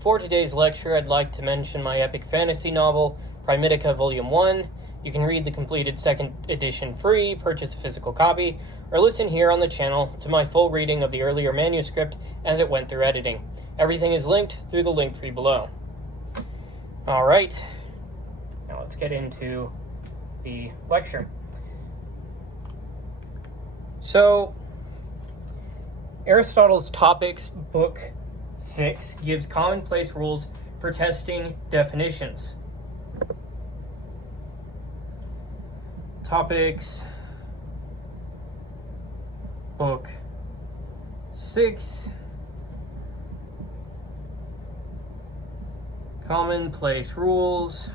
Before today's lecture, I'd like to mention my epic fantasy novel, Primitica Volume 1. You can read the completed second edition free, purchase a physical copy, or listen here on the channel to my full reading of the earlier manuscript as it went through editing. Everything is linked through the link tree below. Alright, now let's get into the lecture. So, Aristotle's Topics, Book 6, gives commonplace rules for testing definitions. Topics, Book 6, commonplace rules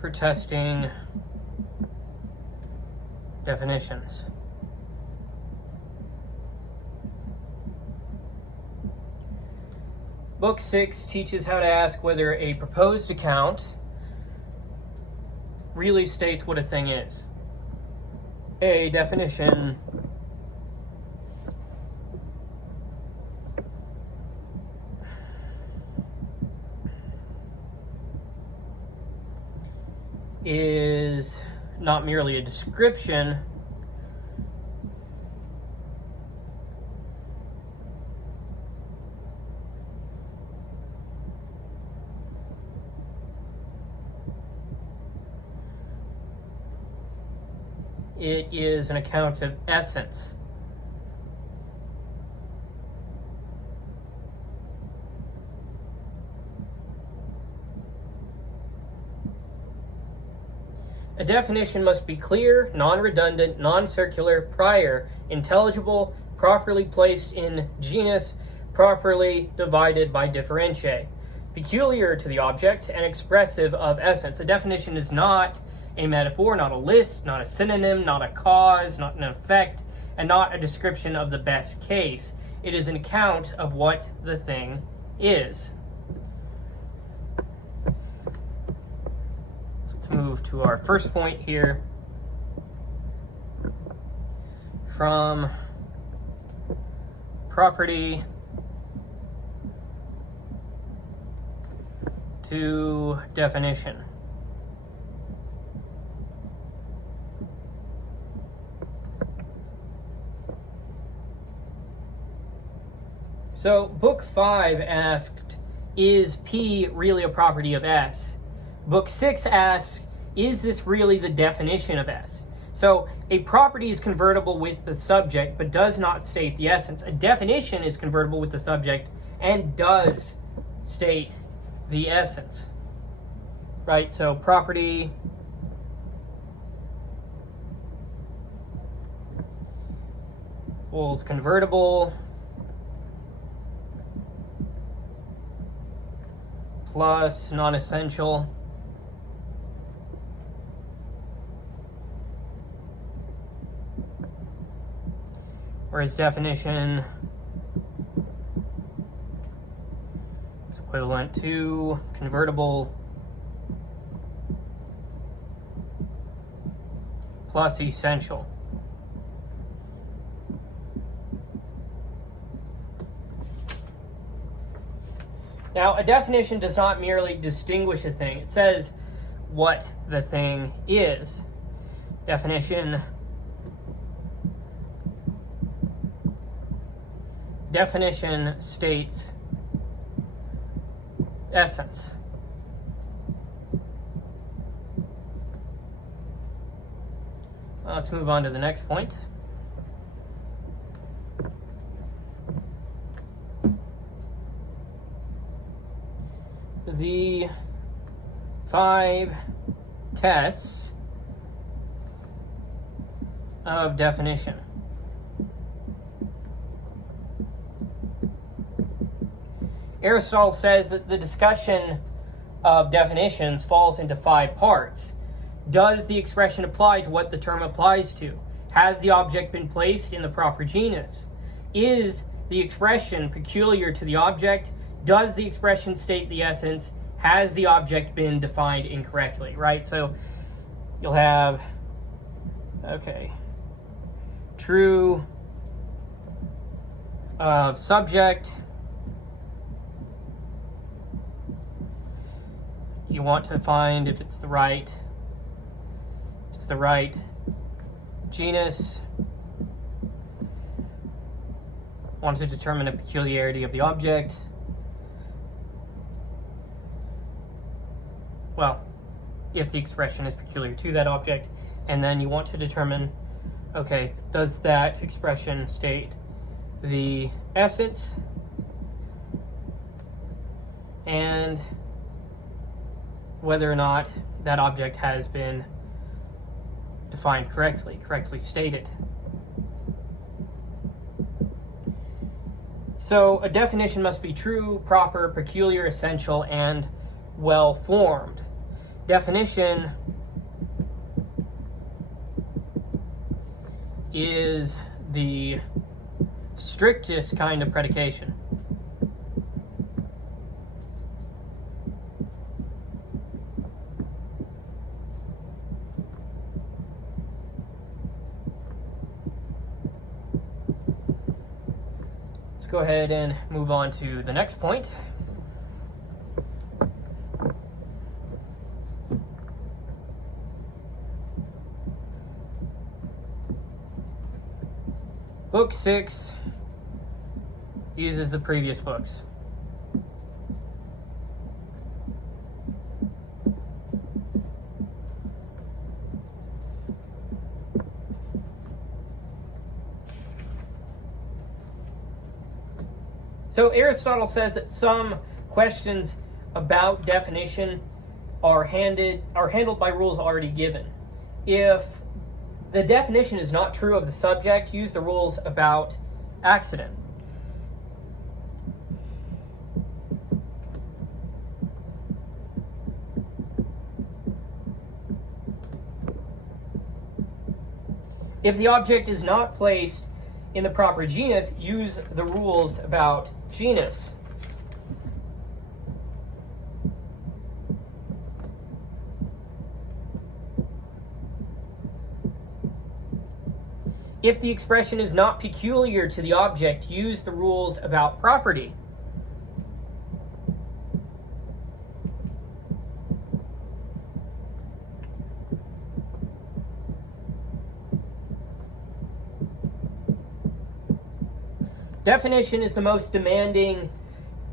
for testing definitions. Book 6 teaches how to ask whether a proposed account really states what a thing is. A definition is not merely a description, it is an account of essence. A definition must be clear, non-redundant, non-circular, prior, intelligible, properly placed in genus, properly divided by differentiae, peculiar to the object, and expressive of essence. A definition is not a metaphor, not a list, not a synonym, not a cause, not an effect, and not a description of the best case. It is an account of what the thing is. Let's move to our first point here. From property to definition. So, Book 5 asked, is P really a property of S? Book 6 asks, is this really the definition of S? So, a property is convertible with the subject, but does not state the essence. A definition is convertible with the subject and does state the essence. Right? So, property equals convertible plus non-essential whereas definition is equivalent to convertible plus essential. Now, a definition does not merely distinguish a thing. It says what the thing is. Definition states essence. Let's move on to the next point. The 5 tests of definition. Aristotle says that the discussion of definitions falls into 5 parts. Does the expression apply to what the term applies to? Has the object been placed in the proper genus? Is the expression peculiar to the object? Does the expression state the essence? Has the object been defined incorrectly, right? So you'll have, okay, true of subject. You want to find if it's the right genus. Want to determine a peculiarity of the object. Well, if the expression is peculiar to that object, and then you want to determine, okay, does that expression state the essence and whether or not that object has been defined correctly stated. So a definition must be true, proper, peculiar, essential, and well-formed. Definition is the strictest kind of predication. Let's go ahead and move on to the next point. Book 6 uses the previous books. So Aristotle says that some questions about definition are handled by rules already given. If the definition is not true of the subject, use the rules about accident. If the object is not placed in the proper genus, use the rules about genus. If the expression is not peculiar to the object, use the rules about property. Definition is the most demanding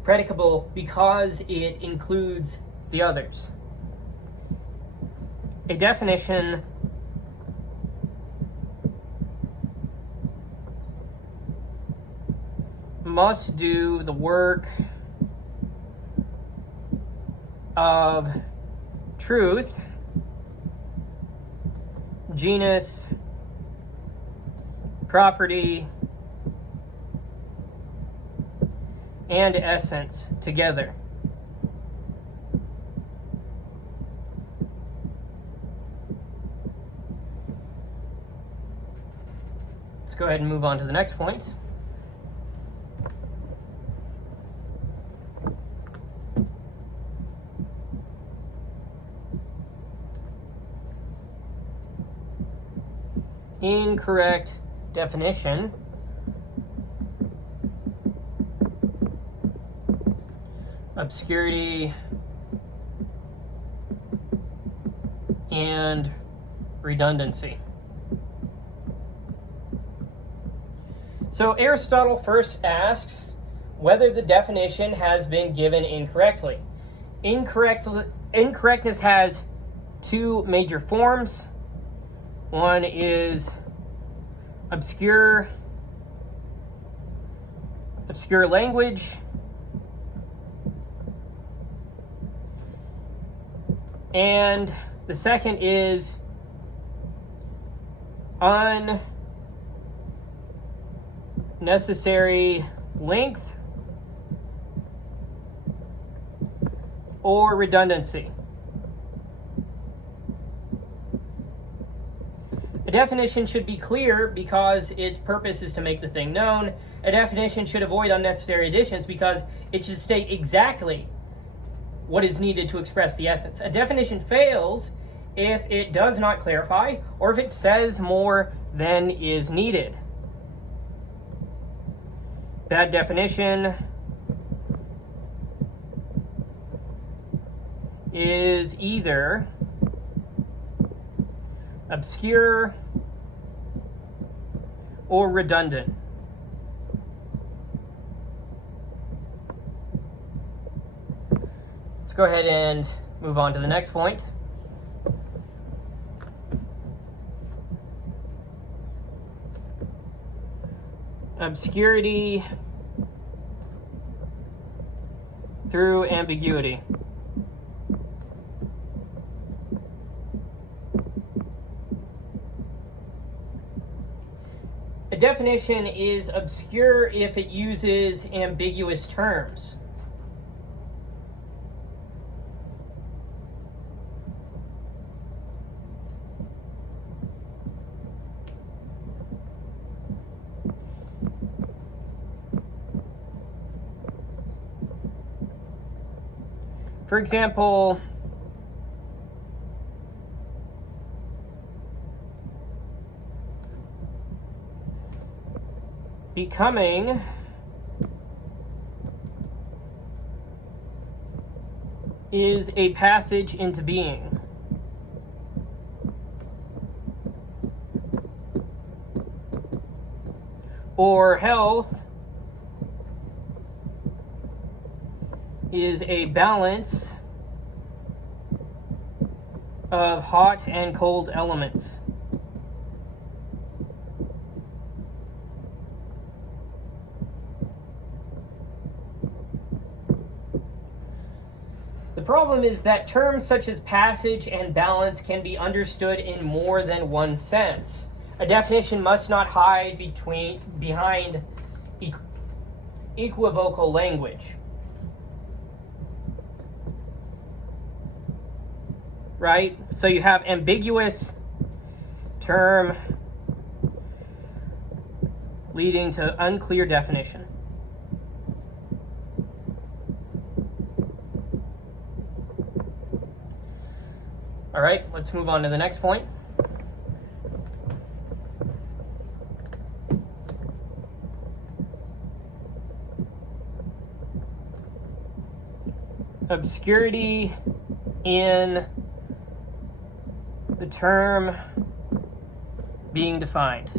predicable because it includes the others. A definition must do the work of truth, genus, property, and essence together. Let's go ahead and move on to the next point. Incorrect definition obscurity and redundancy. So Aristotle first asks whether the definition has been given incorrectly. Incorrectness has two major forms. One is obscure language, and the second is unnecessary length or redundancy. A definition should be clear because its purpose is to make the thing known. A definition should avoid unnecessary additions because it should state exactly what is needed to express the essence. A definition fails if it does not clarify or if it says more than is needed. Bad definition is either obscure or redundant. Let's go ahead and move on to the next point. Obscurity through ambiguity. A definition is obscure if it uses ambiguous terms. For example, becoming is a passage into being. Or health is a balance of hot and cold elements. The problem is that terms such as passage and balance can be understood in more than one sense. A definition must not hide behind equivocal language. Right? So you have ambiguous term leading to unclear definition. All right, let's move on to the next point. Obscurity in the term being defined.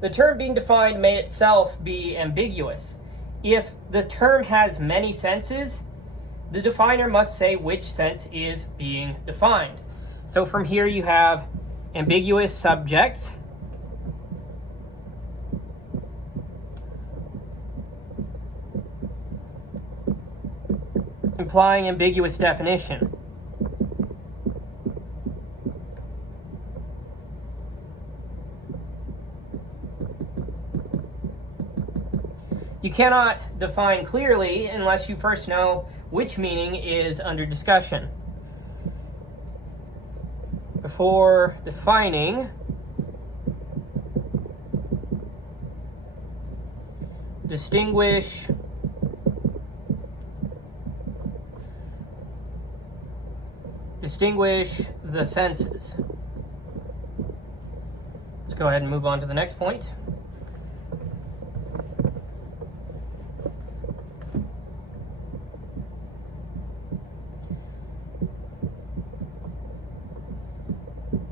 The term being defined may itself be ambiguous. If the term has many senses, the definer must say which sense is being defined. So from here you have ambiguous subject, implying ambiguous definition. You cannot define clearly unless you first know which meaning is under discussion. Before defining, distinguish the senses. Let's go ahead and move on to the next point.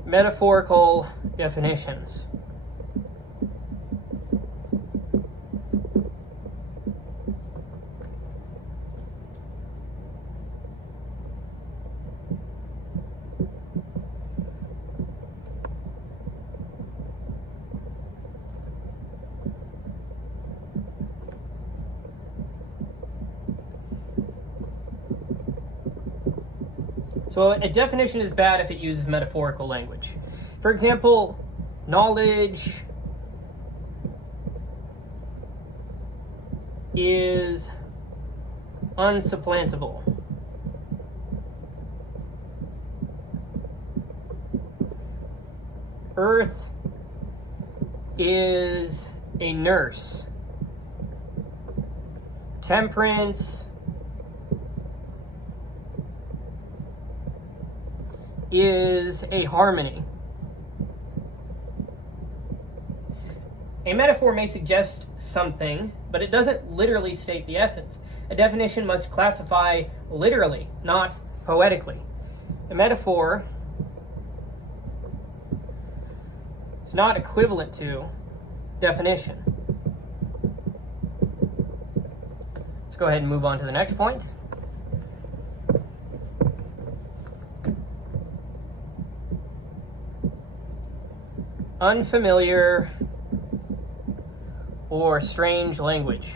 Metaphorical definitions. So a definition is bad if it uses metaphorical language. For example, knowledge is unsupplantable. Earth is a nurse. Temperance is a harmony. A metaphor may suggest something, but it doesn't literally state the essence. A definition must classify literally, not poetically. A metaphor is not equivalent to definition. Let's go ahead and move on to the next point. Unfamiliar or strange language.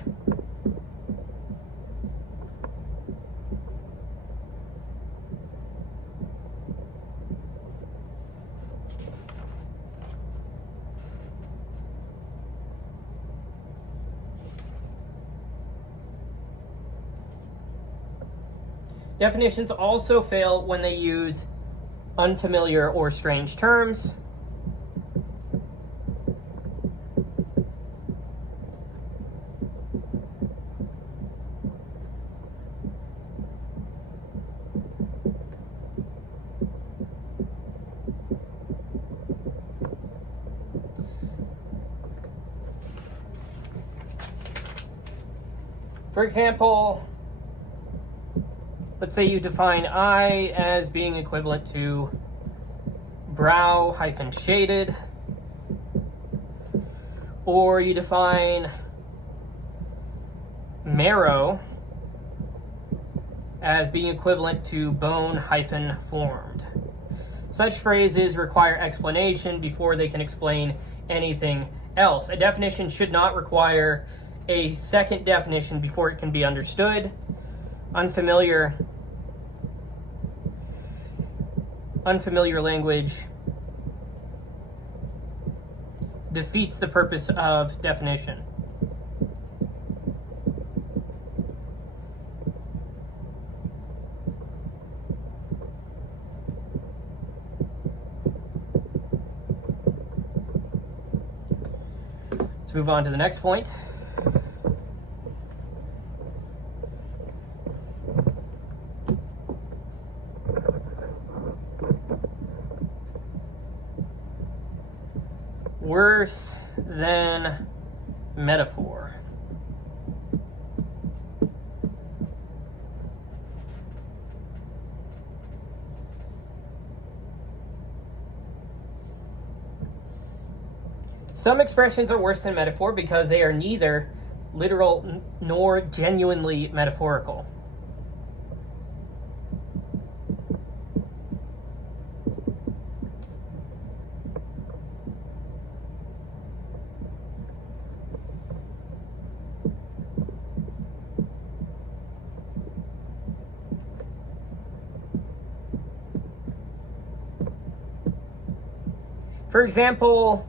Definitions also fail when they use unfamiliar or strange terms. For example, let's say you define eye as being equivalent to brow hyphen shaded, or you define marrow as being equivalent to bone hyphen formed. Such phrases require explanation before they can explain anything else. A definition should not require a second definition before it can be understood. Unfamiliar language defeats the purpose of definition. Let's move on to the next point. Worse than metaphor. Some expressions are worse than metaphor because they are neither literal nor genuinely metaphorical. For example,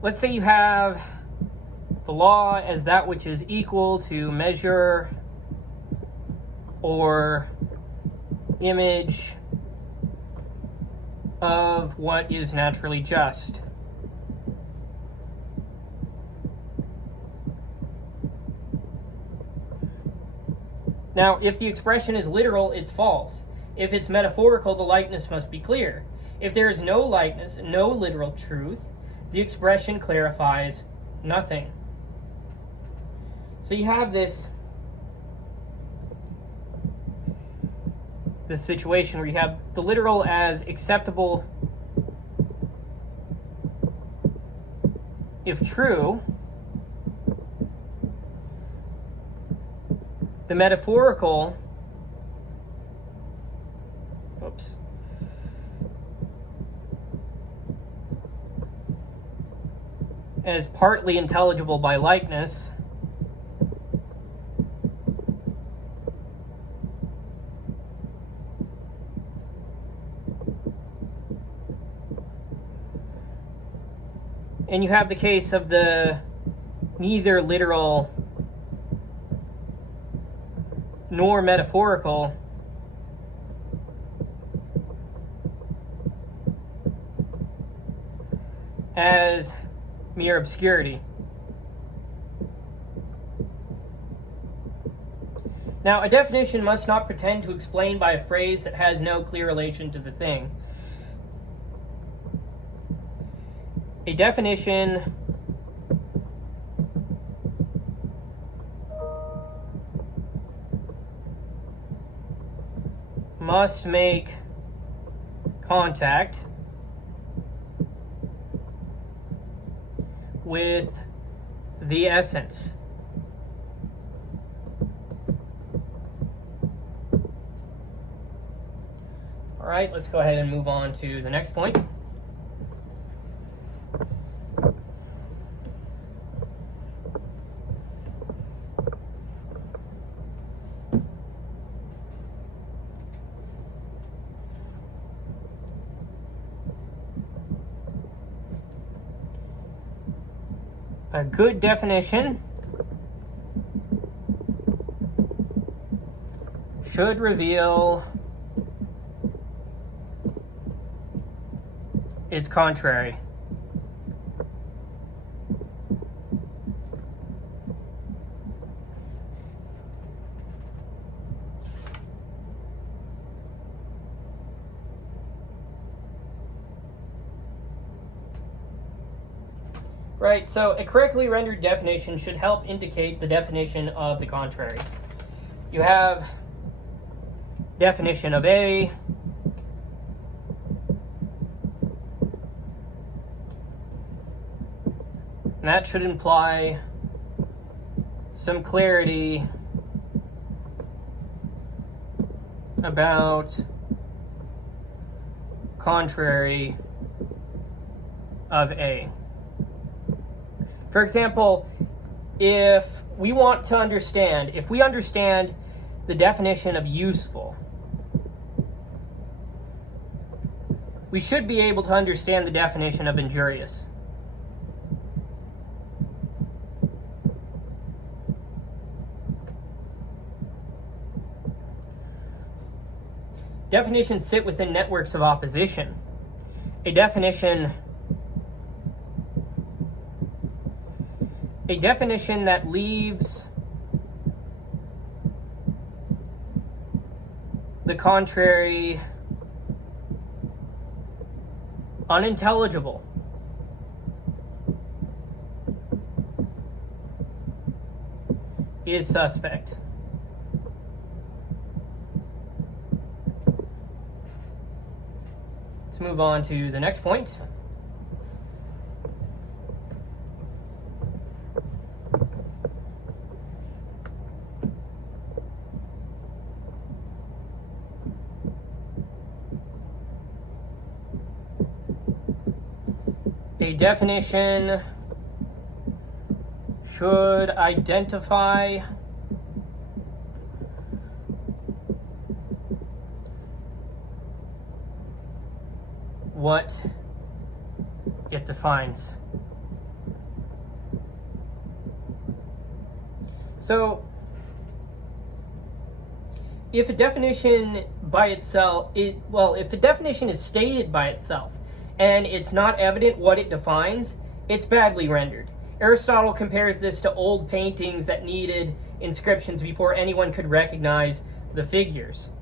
let's say you have the law as that which is equal to measure or image of what is naturally just. Now, if the expression is literal, it's false. If it's metaphorical, the likeness must be clear. If there is no likeness, no literal truth, the expression clarifies nothing. So you have this situation where you have the literal as acceptable if true, the metaphorical as partly intelligible by likeness, and you have the case of the neither literal nor metaphorical as mere obscurity. Now, a definition must not pretend to explain by a phrase that has no clear relation to the thing. A definition must make contact with the essence. All right, let's go ahead and move on to the next point. A good definition should reveal its contrary. Right, so a correctly rendered definition should help indicate the definition of the contrary. You have definition of A, and that should imply some clarity about contrary of A. For example, if we understand the definition of useful, we should be able to understand the definition of injurious. Definitions sit within networks of opposition. A definition that leaves the contrary unintelligible is suspect. Let's move on to the next point. A definition should identify what it defines. So, if a definition by itself, if a definition is stated by itself and it's not evident what it defines, it's badly rendered. Aristotle compares this to old paintings that needed inscriptions before anyone could recognize the figures.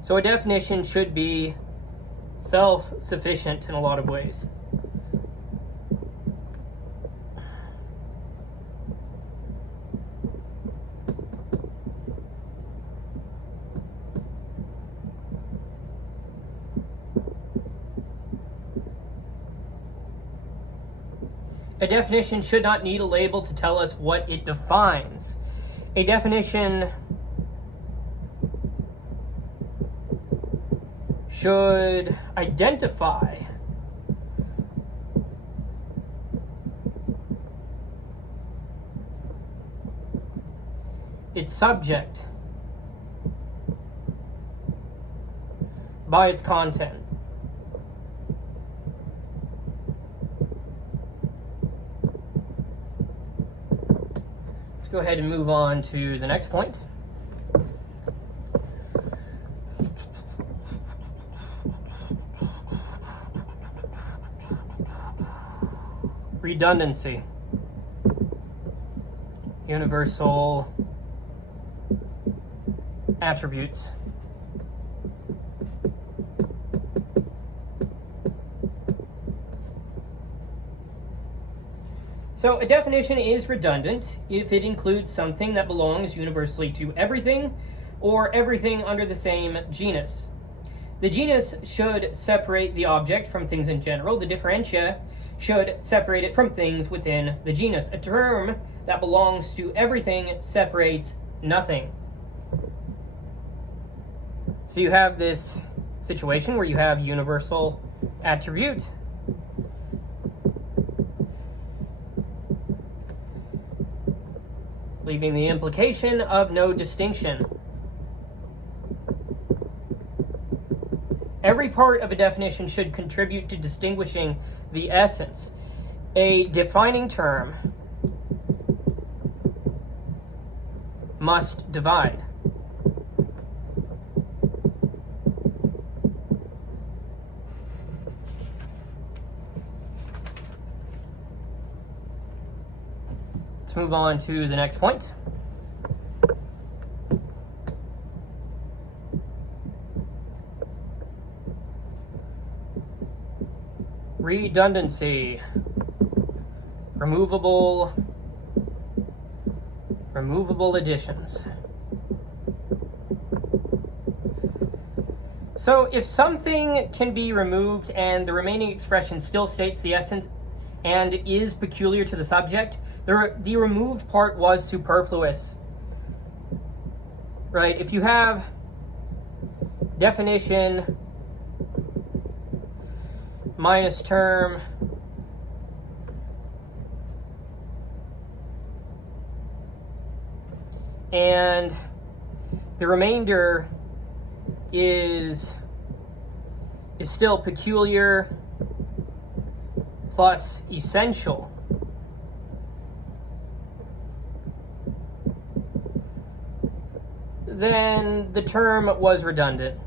So a definition should be self-sufficient in a lot of ways. A definition should not need a label to tell us what it defines. A definition should identify its subject by its content. Let's go ahead and move on to the next point. redundancy. Universal attributes. So a definition is redundant if it includes something that belongs universally to everything or everything under the same genus. The genus should separate the object from things in general. The differentia should separate it from things within the genus. A term that belongs to everything separates nothing. So you have this situation where you have universal attribute. Leaving the implication of no distinction. Every part of a definition should contribute to distinguishing the essence. A defining term must divide. Let's move on to the next point. Redundancy. Removable additions. So if something can be removed and the remaining expression still states the essence and is peculiar to the subject, the removed part was superfluous. Right? If you have definition minus term and the remainder is still peculiar plus essential, then the term was redundant.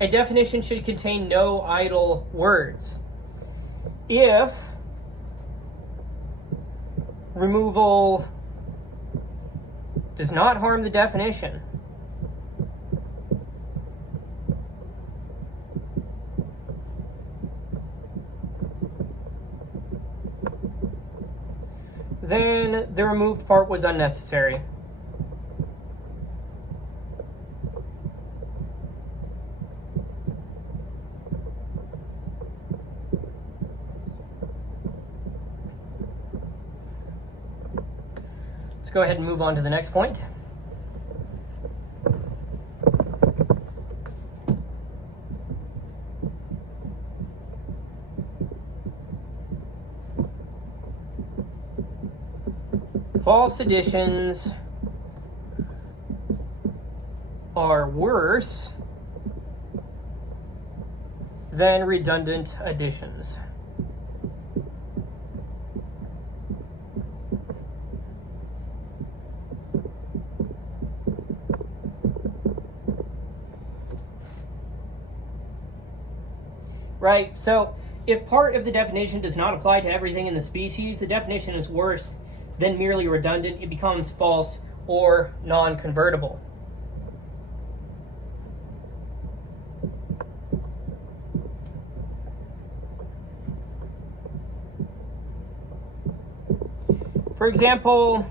A definition should contain no idle words. If removal does not harm the definition, then the removed part was unnecessary. Let's go ahead and move on to the next point. False additions are worse than redundant additions. Right, so if part of the definition does not apply to everything in the species, the definition is worse than merely redundant. It becomes false or non-convertible. For example,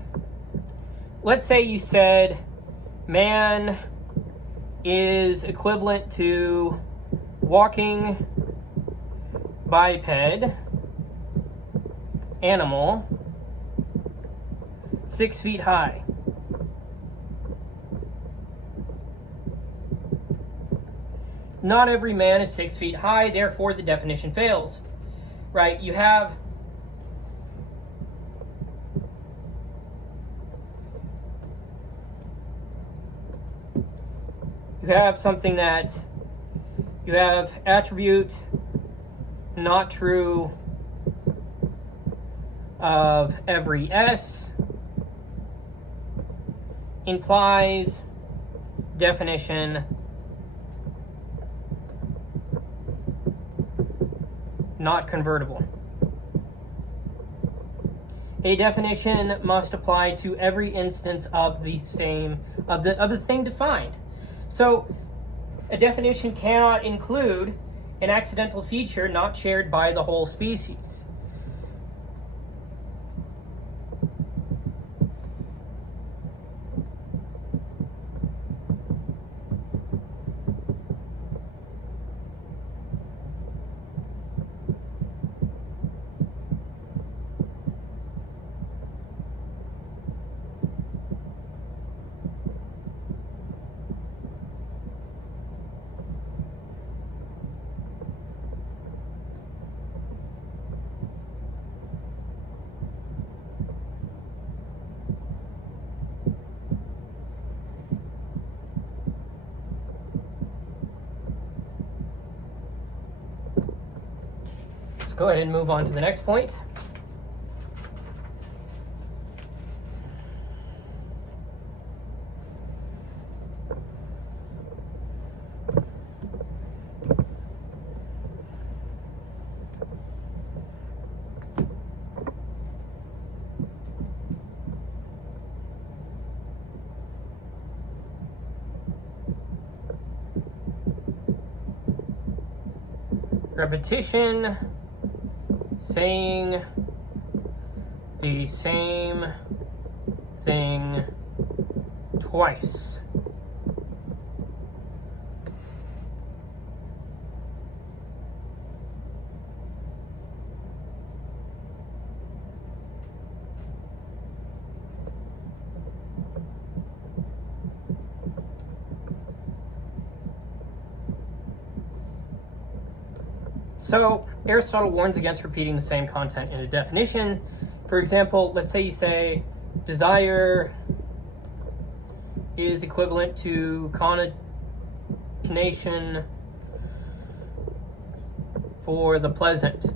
let's say you said man is equivalent to walking biped animal 6 feet high. Not every man is 6 feet high, therefore the definition fails. Right? You have something that you have attribute not true of every S implies definition not convertible. A definition must apply to every instance of the thing defined. So a definition cannot include an accidental feature not shared by the whole species. Let's go ahead and move on to the next point. Repetition, saying the same thing twice. So Aristotle warns against repeating the same content in a definition. For example, let's say you say desire is equivalent to connotation for the pleasant.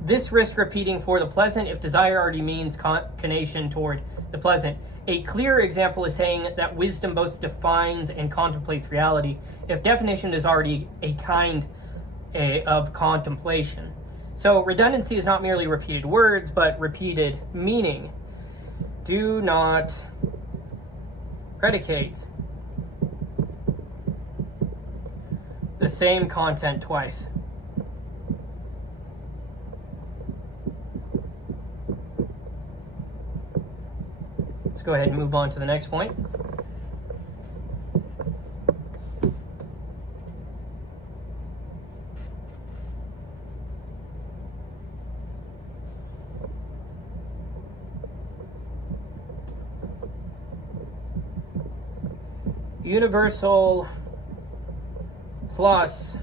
This risks repeating for the pleasant if desire already means connotation toward the pleasant. A clear example is saying that wisdom both defines and contemplates reality if definition is already a kind of contemplation. So redundancy is not merely repeated words, but repeated meaning. Do not predicate the same content twice. Let's go ahead and move on to the next point. Universal plus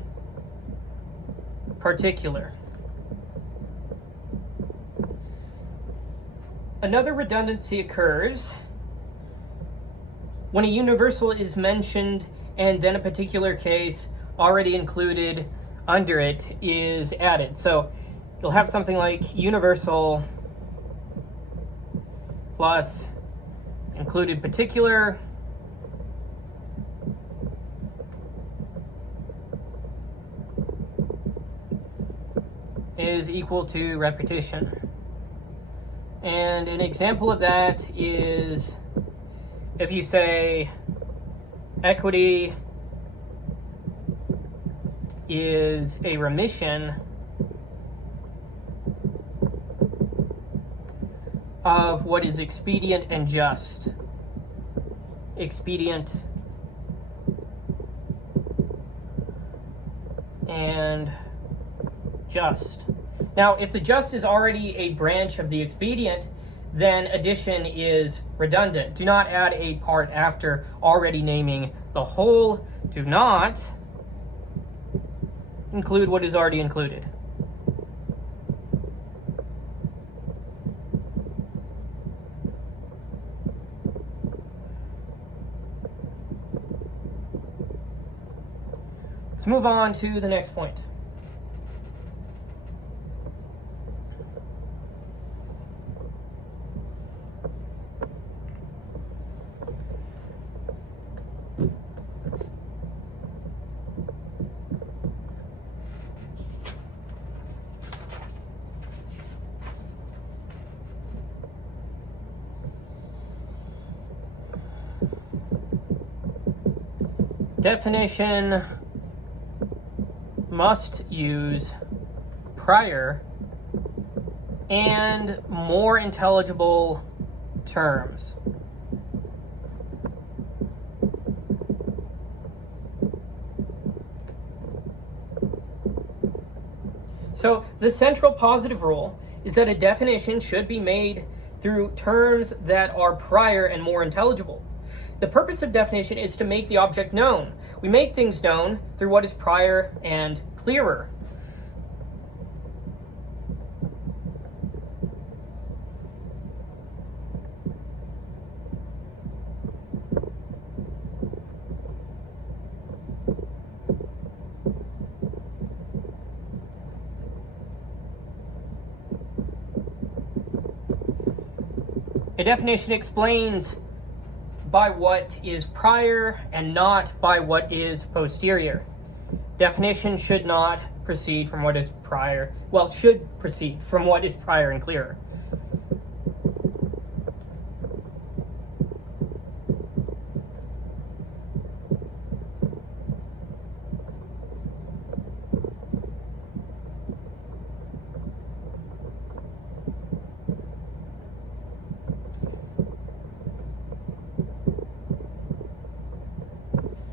particular. Another redundancy occurs when a universal is mentioned and then a particular case already included under it is added. So you'll have something like universal plus included particular is equal to repetition. And an example of that is if you say equity is a remission of what is expedient and just. Expedient and just. Now, if the just is already a branch of the expedient, then addition is redundant. Do not add a part after already naming the whole. Do not include what is already included. Let's move on to the next point. definition must use prior and more intelligible terms. So the central positive rule is that a definition should be made through terms that are prior and more intelligible. The purpose of definition is to make the object known. We make things known through what is prior and clearer. A definition explains by what is prior and not by what is posterior. Definition should not proceed from what is prior, well, should proceed from what is prior and clearer.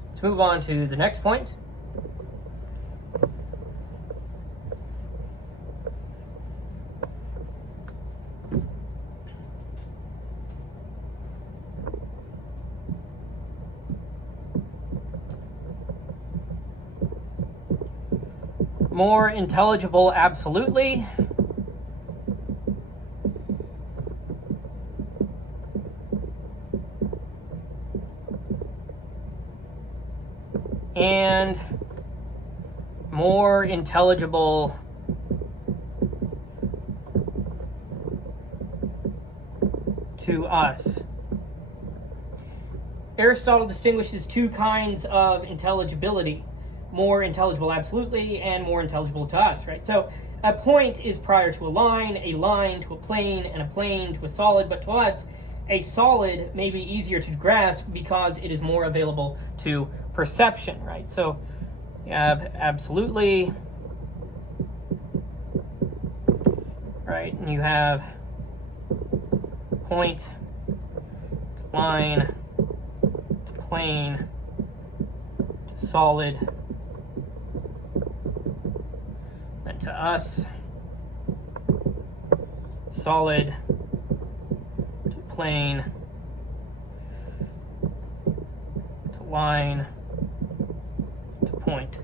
Let's move on to the next point. More intelligible absolutely. And more intelligible to us. Aristotle distinguishes two kinds of intelligibility: more intelligible absolutely and more intelligible to us, right? So a point is prior to a line to a plane, and a plane to a solid, but to us, a solid may be easier to grasp because it is more available to perception, right? So you have absolutely, right? And you have point, to line, to plane, to solid, and to us, solid, to plane, to line, to point.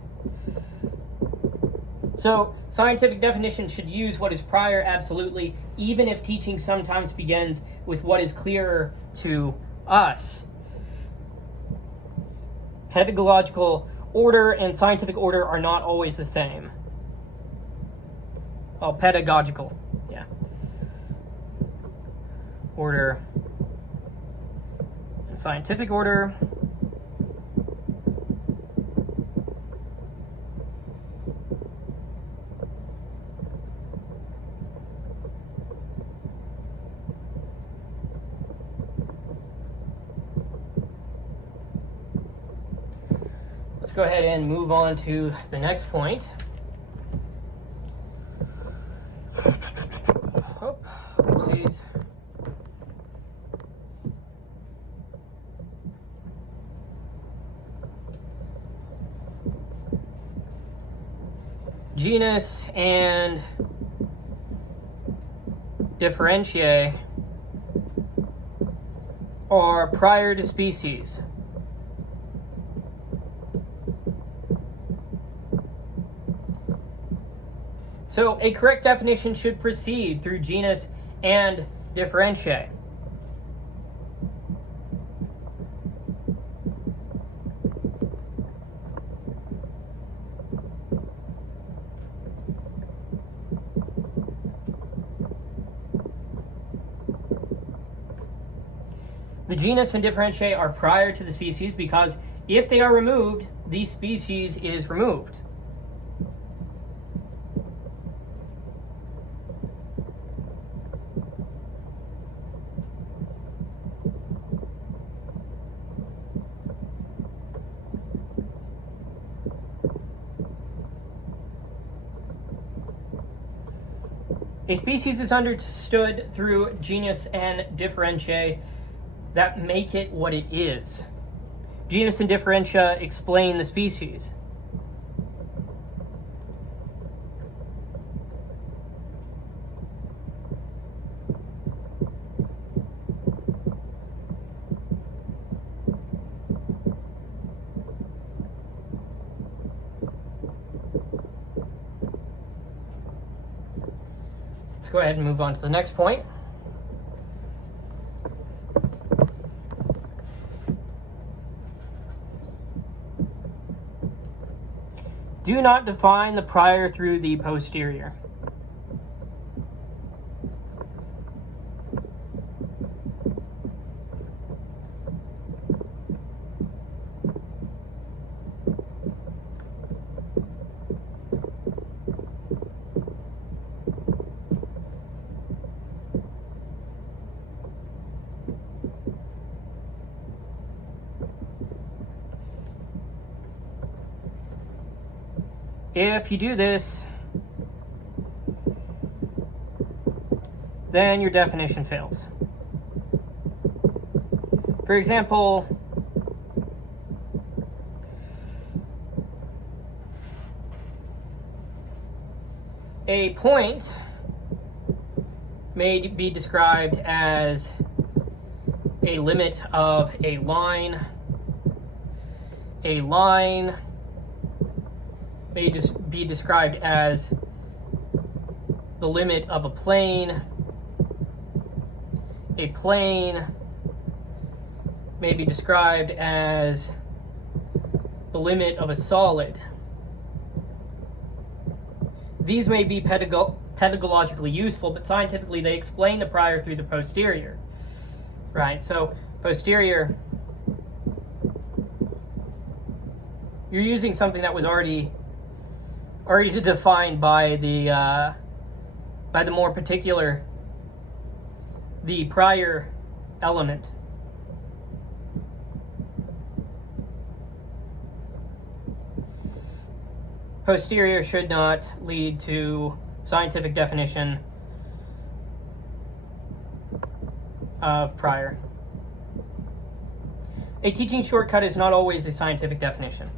So scientific definition should use what is prior absolutely, even if teaching sometimes begins with what is clearer to us. Pedagogical order and scientific order are not always the same. Well, pedagogical, yeah. Order and scientific order. Let's go ahead and move on to the next point. Oh, oopsies. Genus and differentiae are prior to species. So a correct definition should proceed through genus and differentiae. The genus and differentiae are prior to the species because if they are removed, the species is removed. A species is understood through genus and differentia that make it what it is. Genus and differentia explain the species. Let's go ahead and move on to the next point. Do not define the prior through the posterior. If you do this, then your definition fails. For example, a point may be described as a limit of a line. A line may just be described as the limit of a plane. A plane may be described as the limit of a solid. These may be pedagogically useful, but scientifically they explain the prior through the posterior. Right, so posterior, you're using something that was already defined by the more particular, the prior element. Posterior should not lead to scientific definition of prior. A teaching shortcut is not always a scientific definition.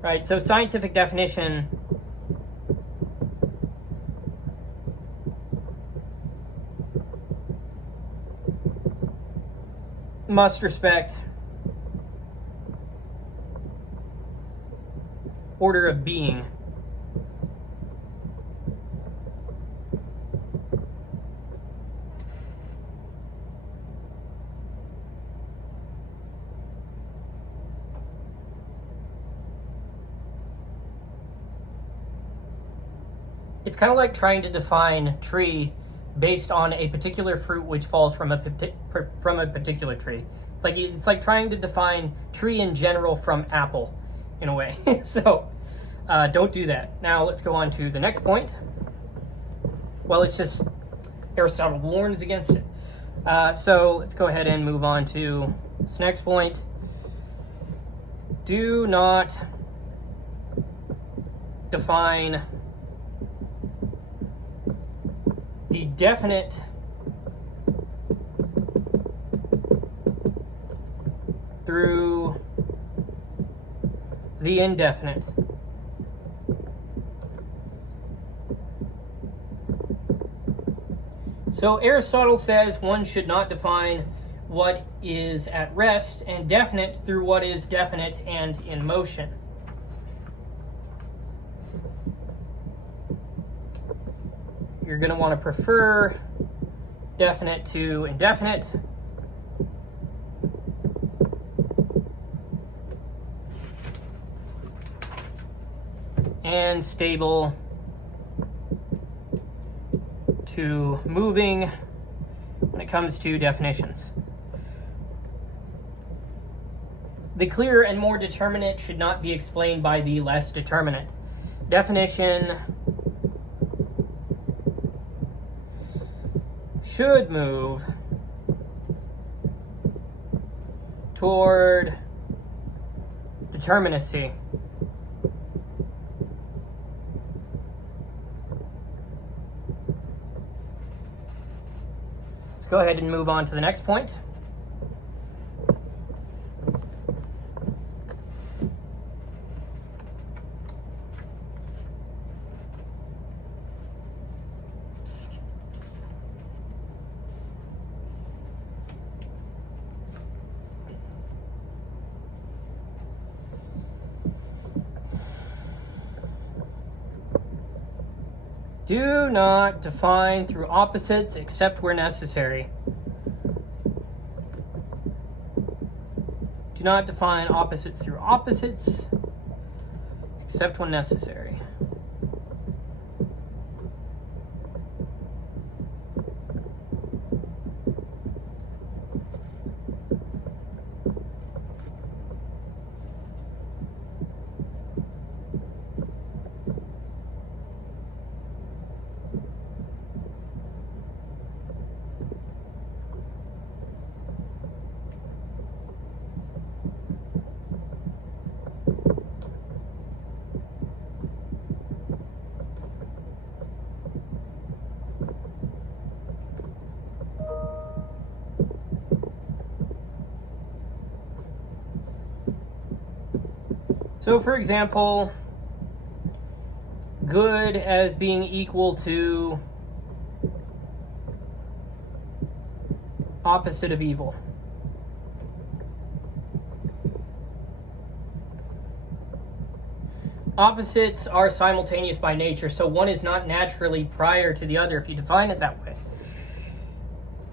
Right, so scientific definition must respect order of being. It's kind of like trying to define tree based on a particular fruit which falls from a particular tree. It's like trying to define tree in general from apple, in a way. So don't do that. Now let's go on to the next point. Well, it's just Aristotle warns against it. So let's go ahead and move on to this next point. Do not define the definite through the indefinite. So Aristotle says one should not define what is at rest and definite through what is definite and in motion. You're going to want to prefer definite to indefinite. And stable to moving when it comes to definitions. The clearer and more determinate should not be explained by the less determinate. Definition should move toward determinacy. Let's go ahead and move on to the next point. Do not define through opposites except where necessary. Do not define opposites through opposites except when necessary. So for example, good as being equal to opposite of evil. Opposites are simultaneous by nature, so one is not naturally prior to the other if you define it that way.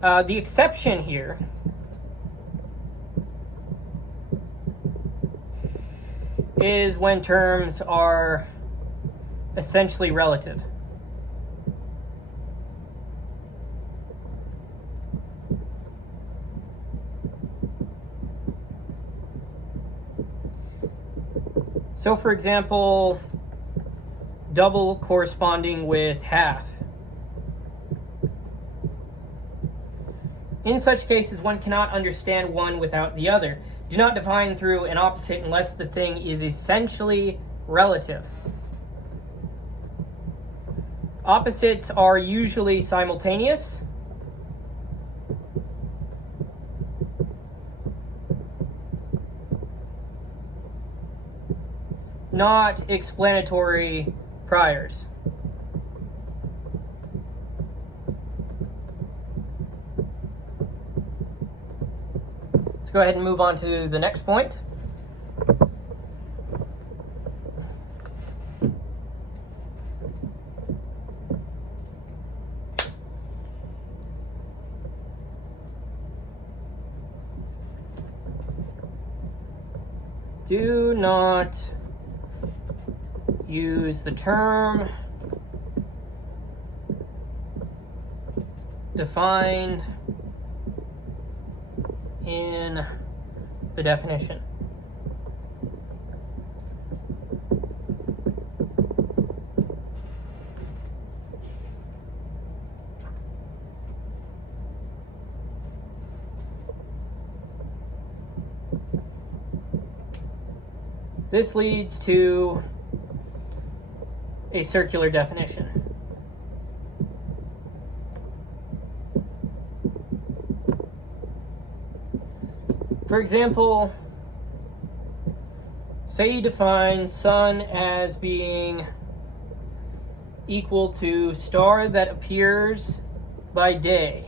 The exception here is when terms are essentially relative. So for example, double corresponding with half. In such cases, one cannot understand one without the other. Do not define through an opposite unless the thing is essentially relative. Opposites are usually simultaneous. Not explanatory priors. Let's go ahead and move on to the next point. Do not use the term defined in the definition. This leads to a circular definition. For example, say you define sun as being equal to star that appears by day.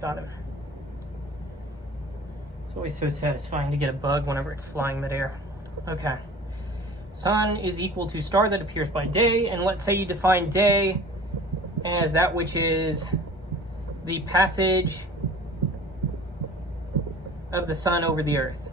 Got him. It's always so satisfying to get a bug whenever it's flying midair. Okay. Sun is equal to star that appears by day, and let's say you define day as that which is the passage of the sun over the earth.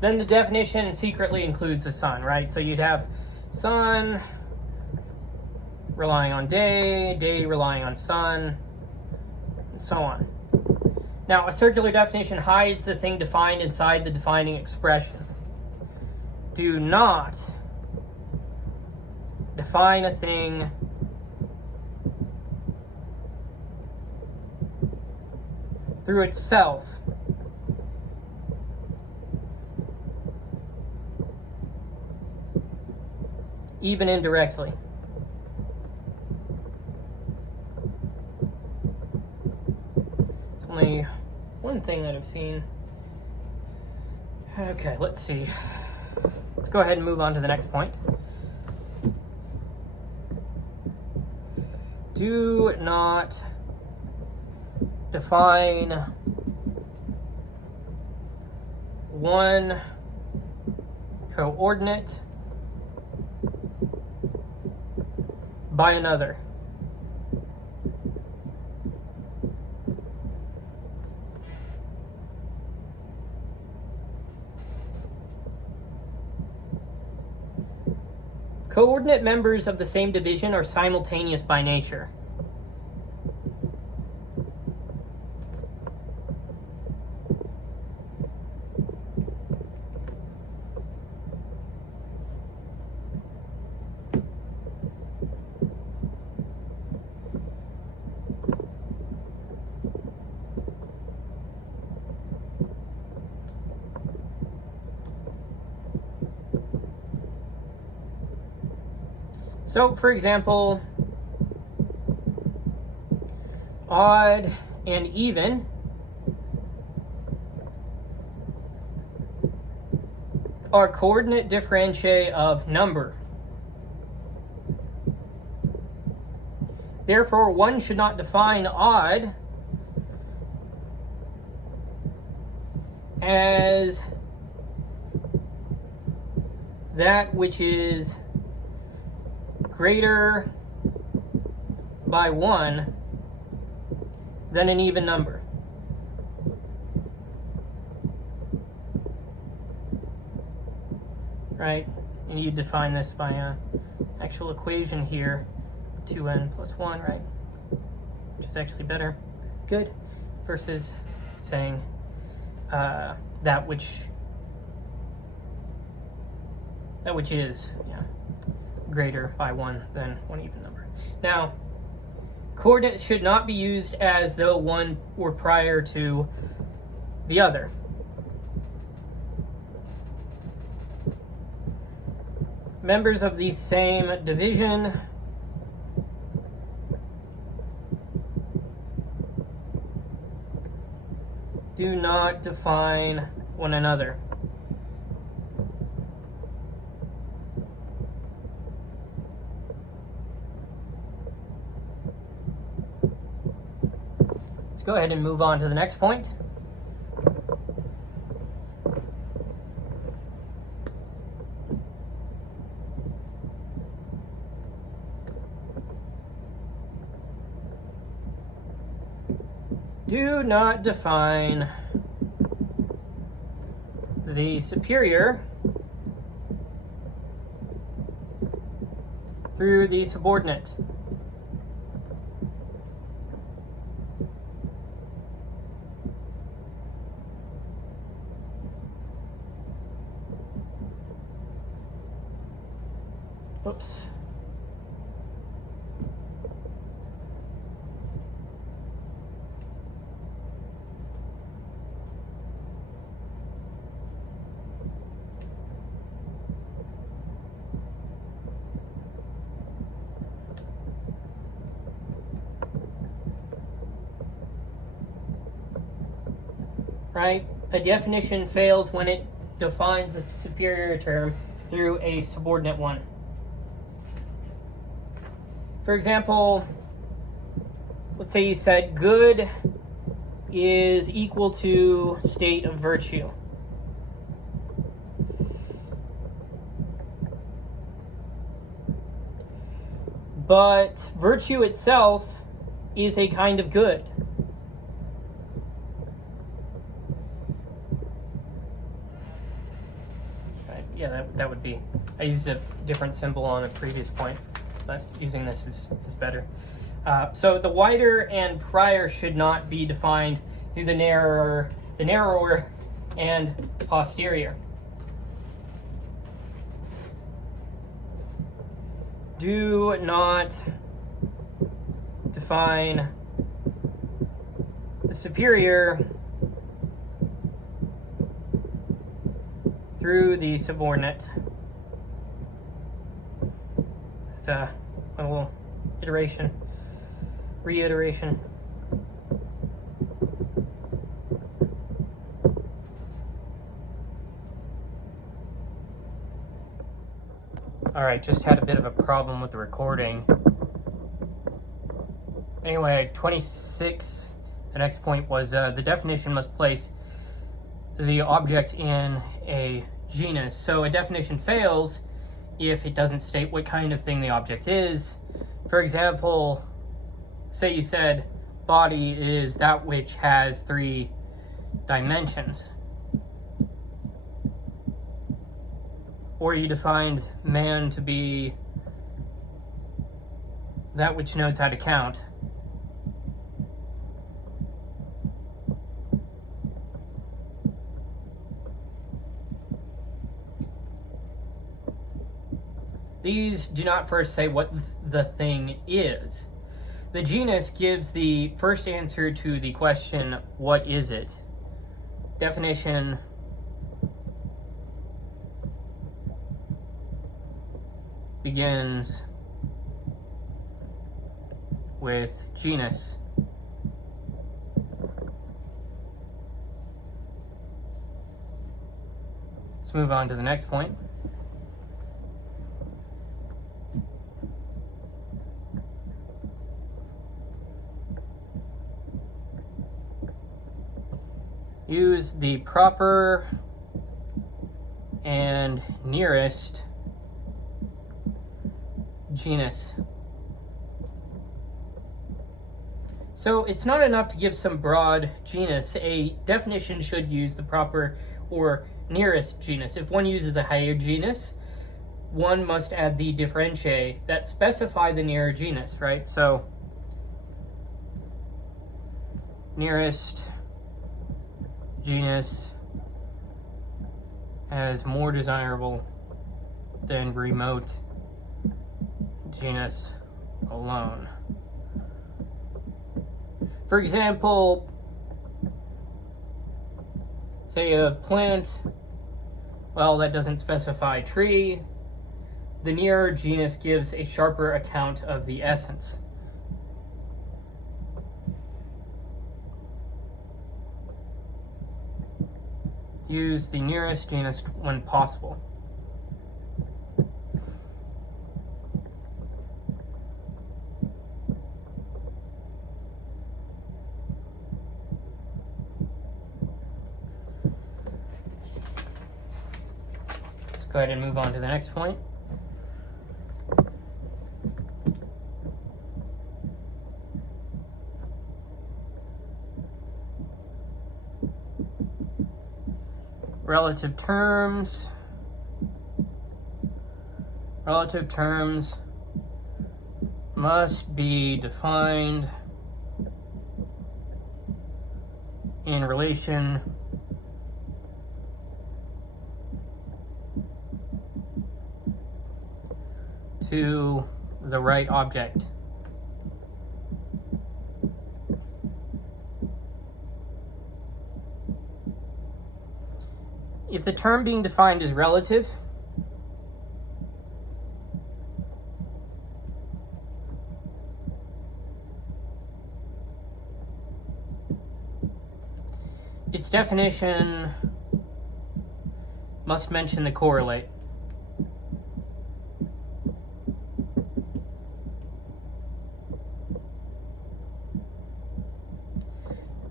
Then the definition secretly includes the sun, right? So you'd have sun relying on day, day relying on sun, and so on. Now, a circular definition hides the thing defined inside the defining expression. Do not define a thing through itself even indirectly. It's only one thing that I've seen. Okay, let's see. Let's go ahead and move on to the next point. Do not define one coordinate by another. Coordinate members of the same division are simultaneous by nature. So, for example, odd and even are coordinate differentiae of number. Therefore, one should not define odd as that which is greater by 1 than an even number. Right? And you define this by an actual equation here, 2n plus 1, right? Which is actually better. Good. Versus saying that which is, yeah, greater by 1 than one even number. Now, coordinates should not be used as though one were prior to the other. Members of the same division do not define one another. Let's go ahead and move on to the next point. Do not define the superior through the subordinate. Oops. Right? A definition fails when it defines a superior term through a subordinate one. For example, let's say you said good is equal to state of virtue. But virtue itself is a kind of good. Right, yeah, that would be. I used a different symbol on a previous point, but using this is better. So the wider and prior should not be defined through the narrower and posterior. do not define the superior through the subordinate. It's a little reiteration. Alright, just had a bit of a problem with the recording. Anyway, 26, the next point was the definition must place the object in a genus. So a definition fails if it doesn't state what kind of thing the object is. For example, say you said body is that which has 3 dimensions. Or you defined man to be that which knows how to count. These do not first say what the thing is. The genus gives the first answer to the question, what is it? Definition begins with genus. Let's move on to the next point. Use the proper and nearest genus. So it's not enough to give some broad genus. A definition should use the proper or nearest genus. If one uses a higher genus, one must add the differentiae that specify the nearer genus, right? So nearest genus as more desirable than remote genus alone. For example, say a plant, well, that doesn't specify tree. The nearer genus gives a sharper account of the essence. Use the nearest genus when possible. Let's go ahead and move on to the next point. Relative terms. Relative terms must be defined in relation to the right object. If the term being defined is relative, its definition must mention the correlate.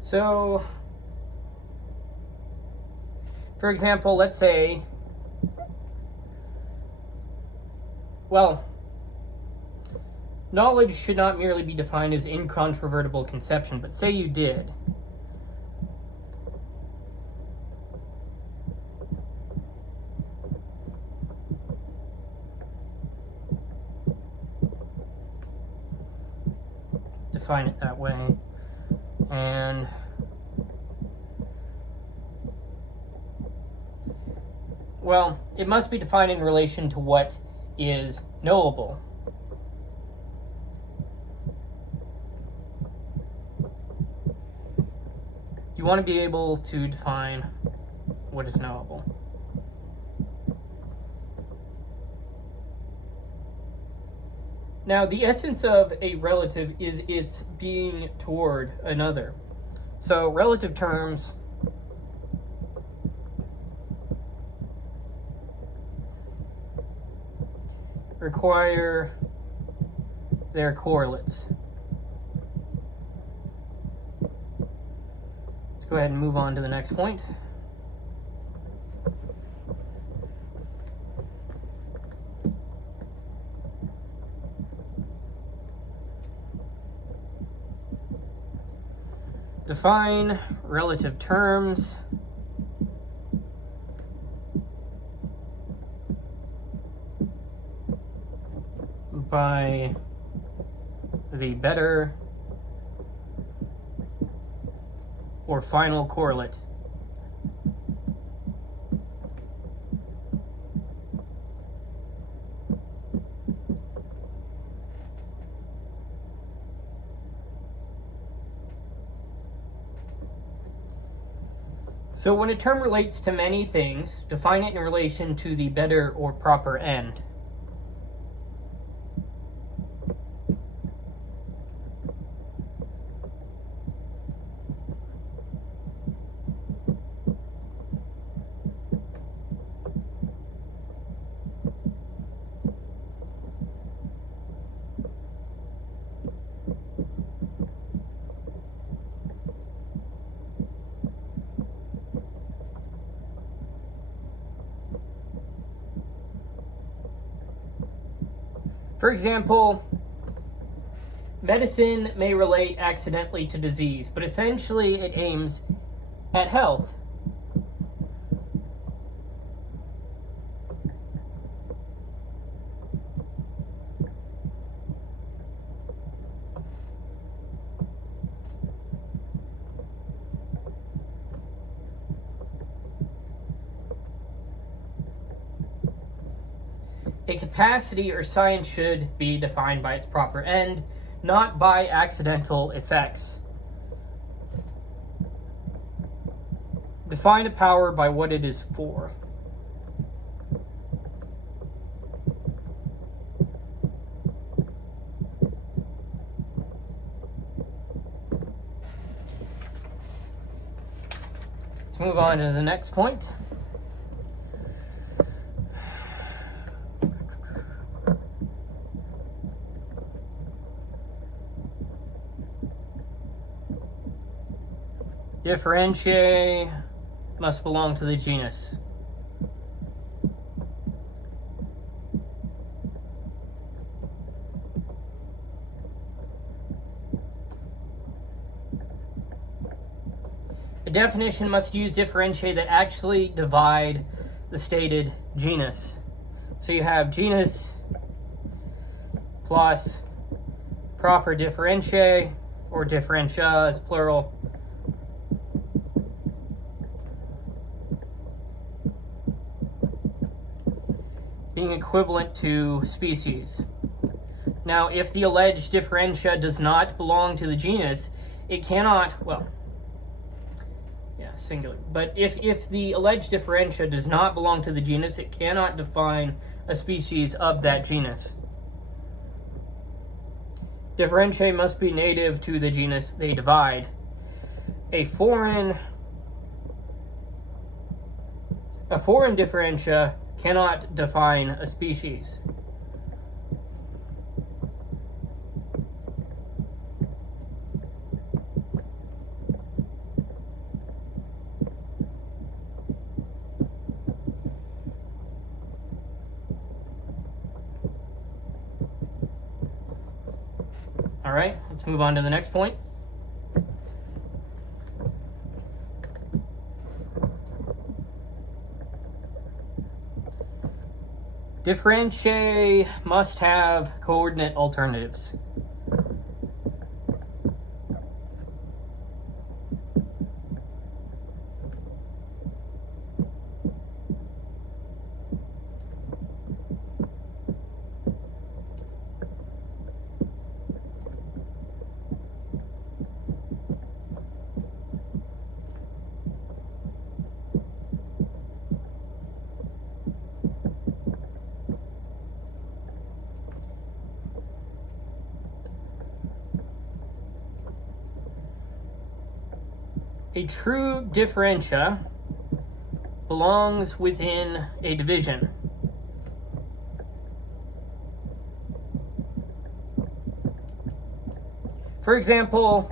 So, for example, let's say, well, knowledge should not merely be defined as incontrovertible conception, but say you did. Define it that way. And well, it must be defined in relation to what is knowable. you want to be able to define what is knowable. Now, the essence of a relative is its being toward another. So, relative terms require their correlates. Let's go ahead and move on to the next point. Define relative terms by the better or final correlate. So when a term relates to many things, define it in relation to the better or proper end. For example, medicine may relate accidentally to disease, but essentially it aims at health. A capacity or science should be defined by its proper end, not by accidental effects. Define a power by what it is for. Let's move on to the next point. Differentiae must belong to the genus. A definition must use differentiae that actually divide the stated genus. So you have genus plus proper differentiae, or differentia as plural, being equivalent to species. Now, if the alleged differentia does not belong to the genus, it cannot, well, yeah, singular. But if the alleged differentia does not belong to the genus, it cannot define a species of that genus. Differentiae must be native to the genus they divide. A foreign differentia cannot define a species. All right, let's move on to the next point. Differentiae must have coordinate alternatives. a true differentia belongs within a division. For example,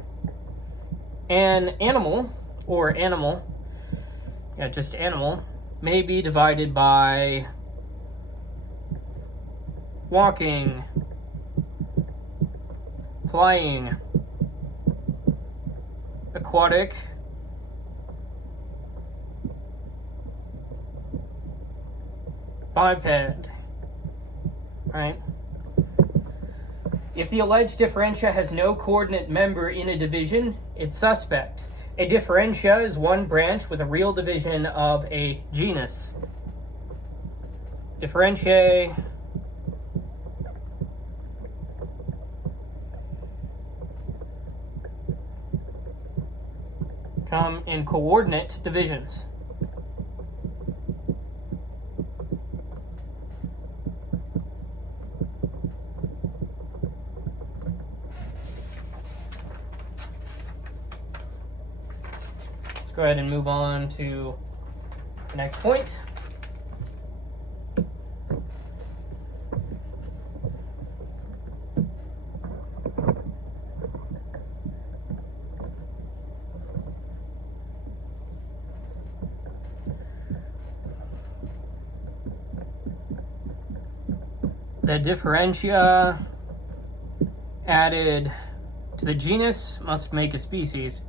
an animal, or animal, just animal, may be divided by walking, flying, aquatic, biped, right? If the alleged differentia has no coordinate member in a division, it's suspect. A differentia is one branch with a real division of a genus. Differentiae come in coordinate divisions. Let's go ahead and move on to the next point. The differentia added to the genus must make a species.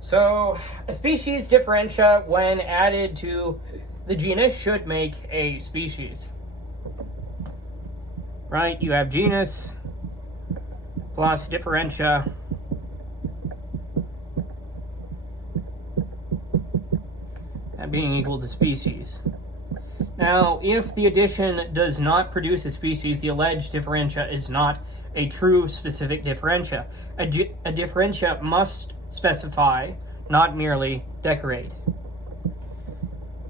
So, a species differentia, when added to the genus, should make a species. Right? You have genus plus differentia that being equal to species. Now, if the addition does not produce a species, the alleged differentia is not a true specific differentia. A differentia must specify, not merely decorate.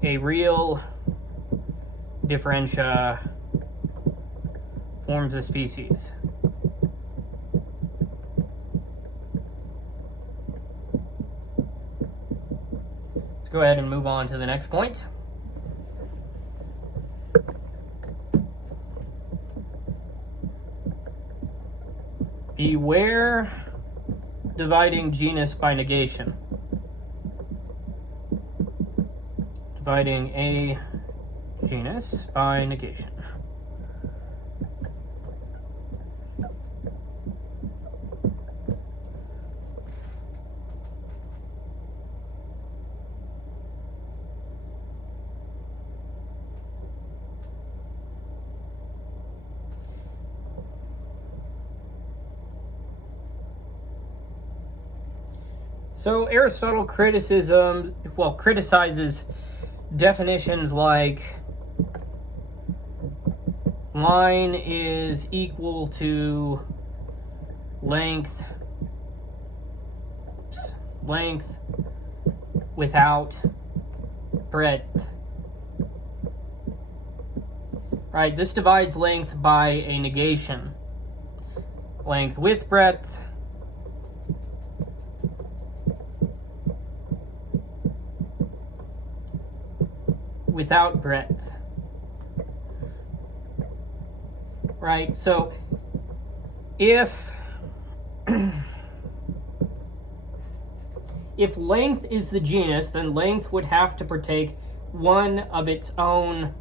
A real differentia forms a species. Let's go ahead and move on to the next point. Beware dividing genus by negation. Dividing a genus by negation. So Aristotle criticizes definitions like line is equal to length without breadth. Right, this divides length by a negation. Length with breadth without breadth. Right, so if if length is the genus, then length would have to partake one of its own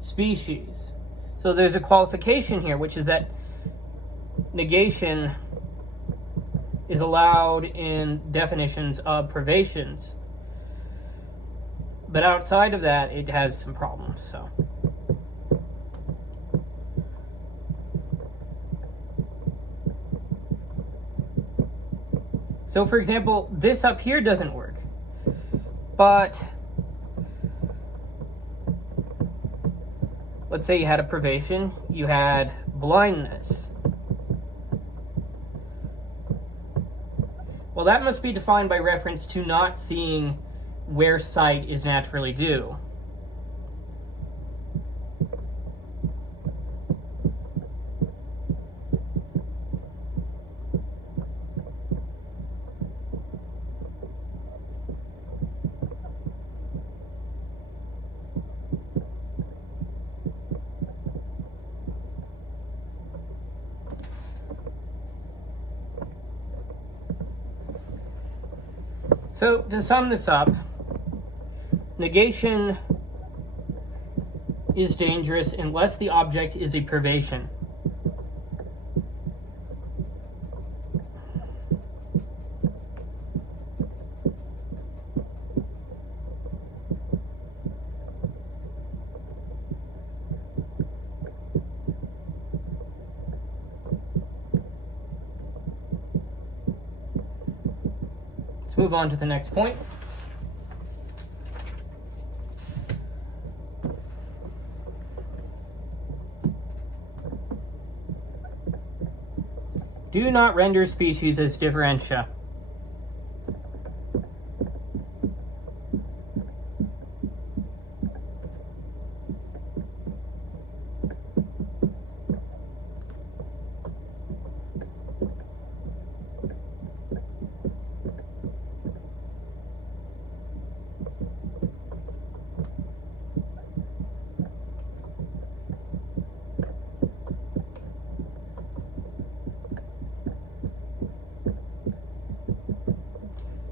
species. So there's a qualification here, which is that negation is allowed in definitions of privations. But outside of that, it has some problems, so. So for example, this up here doesn't work. But let's say you had a privation, you had blindness. Well, that must be defined by reference to not seeing where sight is naturally due. So, to sum this up, negation is dangerous unless the object is a privation. Let's move on to the next point. Do not render species as differentia.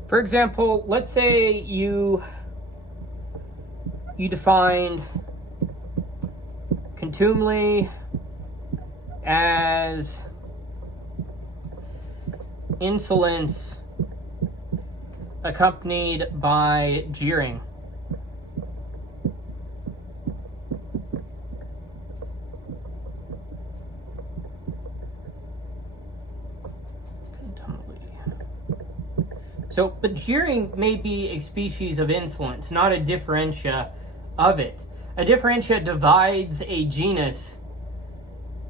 For example, let's say you defined contumely as insolence accompanied by jeering. So, but jeering may be a species of insolence, not a differentia of it. A differentia divides a genus.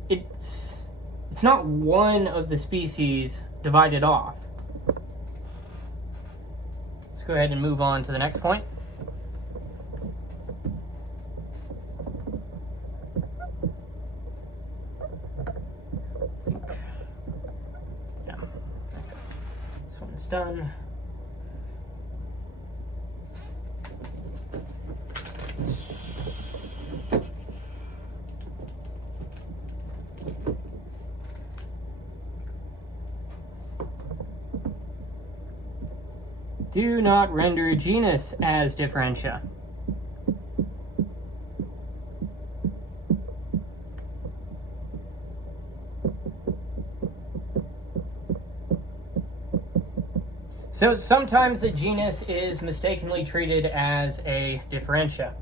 It's not one of the species divided off. Let's go ahead and move on to the next point. Yeah. This one's done. Do not render a genus as differentia. So sometimes a genus is mistakenly treated as a differentia.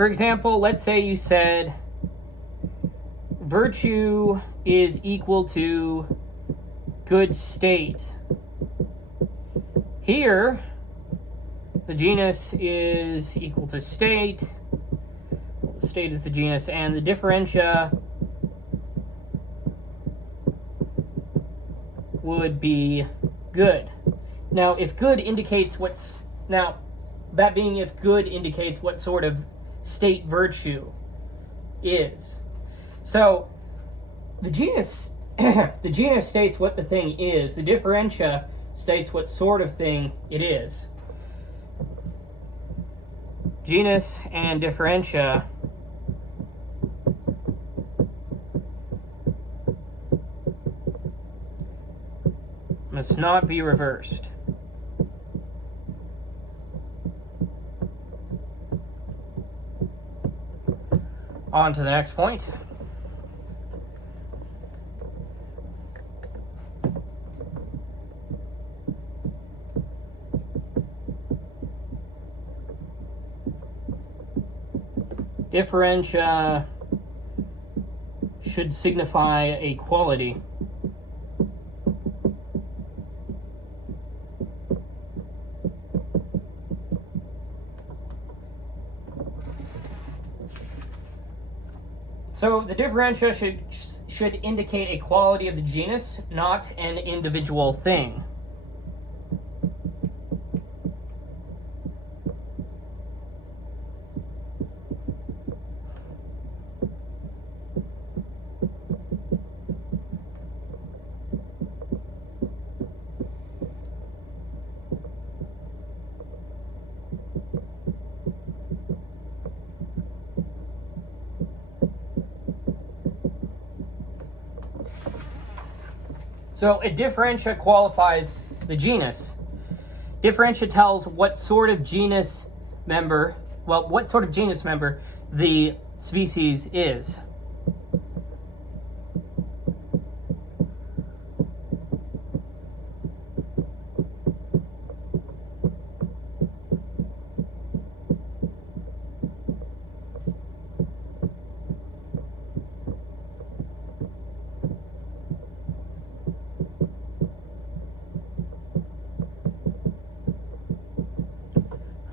For example, let's say you said virtue is equal to good state. Here, the genus is equal to state. State is the genus, and the differentia would be good. Now, if good indicates what's... Now, that being if good indicates what sort of state virtue is. So the genus the genus states what the thing is. The differentia states what sort of thing it is. Genus and differentia must not be reversed. On to the next point. Differentia should signify a quality. So the differentia should indicate a quality of the genus, not an individual thing. So a differentia qualifies the genus. Differentia tells what sort of genus member, the species is.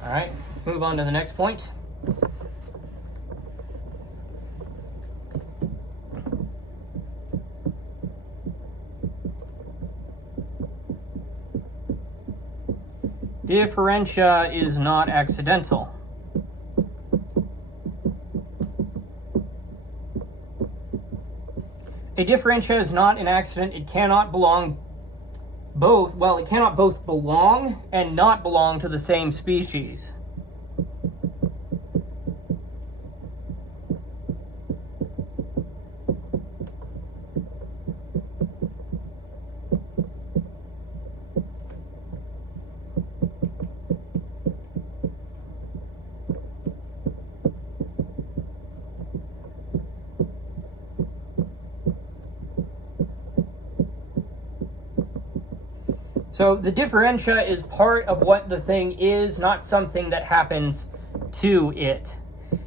All right, let's move on to the next point. Differentia is not accidental. A differentia is not an accident. It cannot belong it cannot both belong and not belong to the same species. So the differentia is part of what the thing is, not something that happens to it.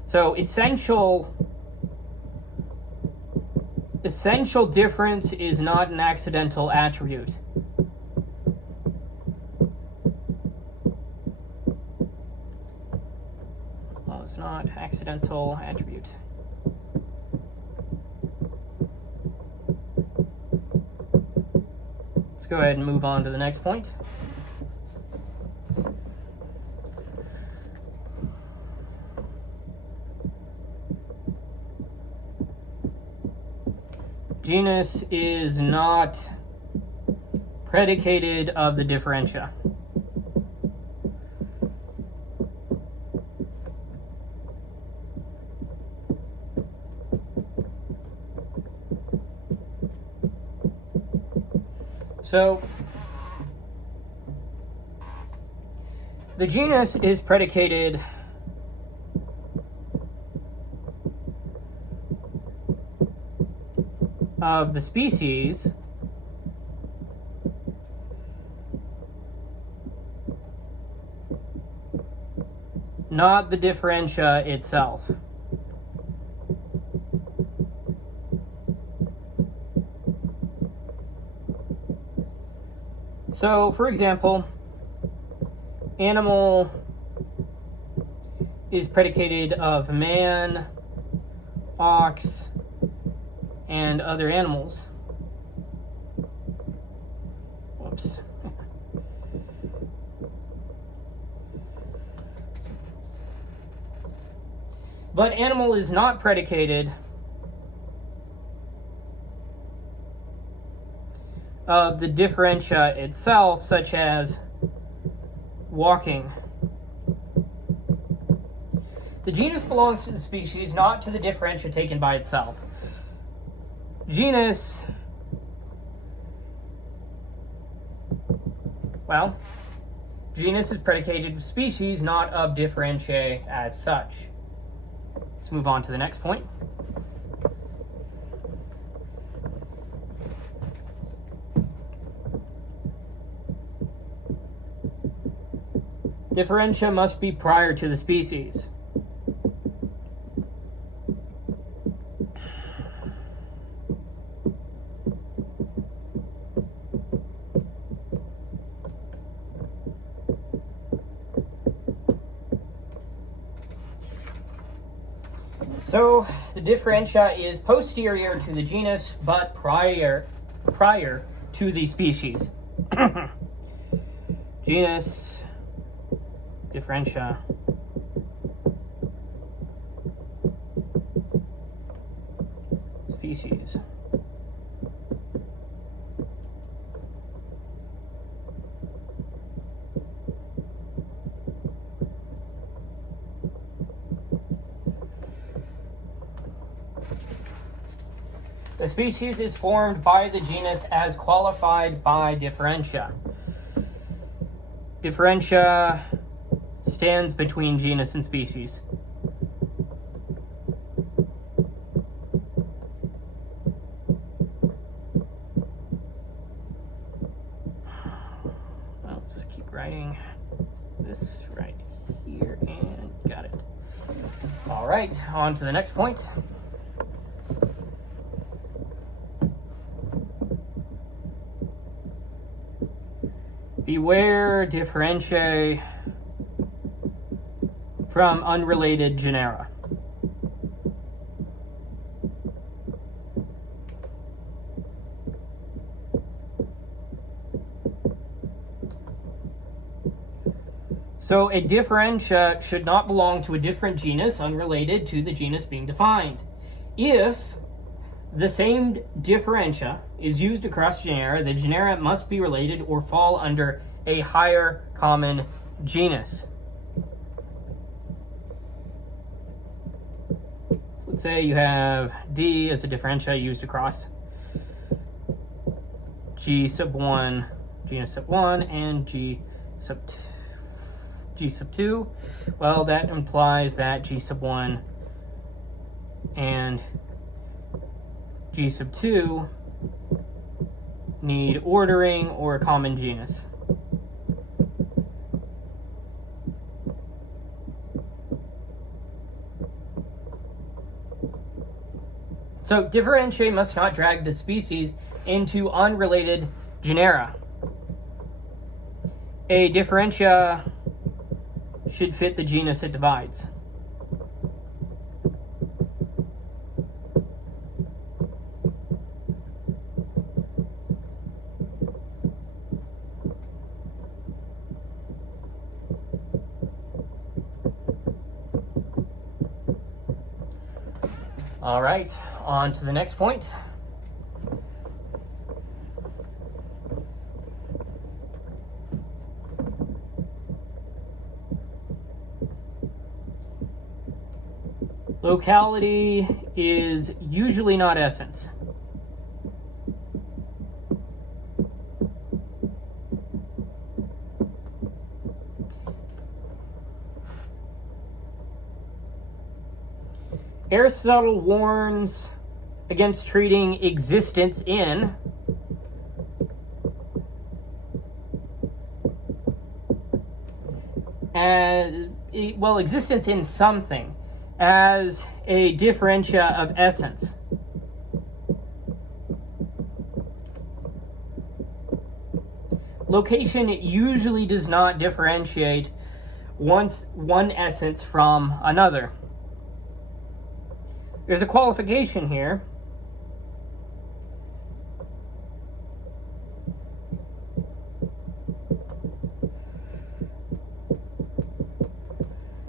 So essential difference is not an accidental attribute. Well, it's not accidental attribute. Go ahead and move on to the next point. Genus is not predicated of the differentia. So, the genus is predicated of the species, not the differentia itself. So, for example, animal is predicated of man, ox, and other animals. Whoops. But animal is not predicated of the differentia itself, such as walking. The genus belongs to the species, not to the differentia taken by itself. Genus, genus is predicated of species, not of differentiae as such. Let's move on to the next point. Differentia must be prior to the species. So the differentia is posterior to the genus, but prior to the species. Genus, differentia. Species. The species is formed by the genus as qualified by differentia. Differentia stands between genus and species. I'll just keep writing this right here and got it. All right, on to the next point. Beware differentiae from unrelated genera. So a differentia should not belong to a different genus unrelated to the genus being defined. If the same differentia is used across genera, the genera must be related or fall under a higher common genus. So let's say you have D as a differentia used across G sub 1, genus sub 1, and G sub 2. Well, that implies that G sub 1 and G sub 2 need ordering or a common genus. So differentiae must not drag the species into unrelated genera. A differentia should fit the genus it divides. All right, on to the next point. Locality is usually not essence. Aristotle warns against treating existence in existence in something as a differentia of essence. Location usually does not differentiate one essence from another. There's a qualification here.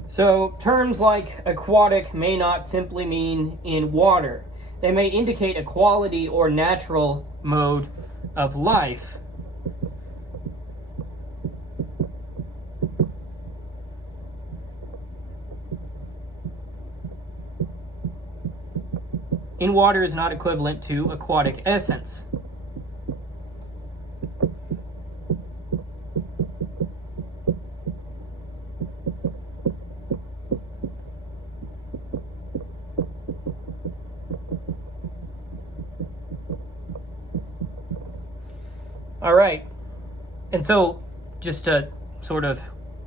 So terms like aquatic may not simply mean in water. They may indicate a quality or natural mode of life. In water is not equivalent to aquatic essence. All right, and so just to sort of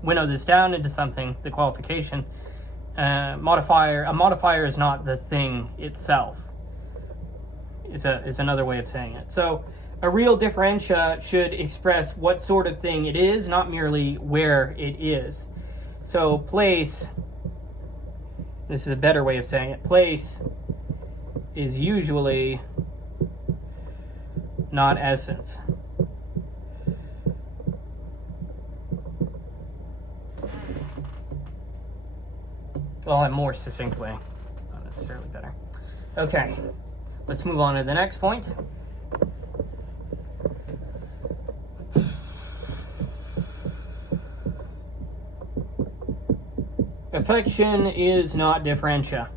winnow this down into something, the qualification, a modifier is not the thing itself, is another way of saying it. So a real differentia should express what sort of thing it is, not merely where it is. So place this is a better way of saying it, place is usually not essence. Well, a more succinct way, not necessarily better. Okay, let's move on to the next point. Affection is not differentia.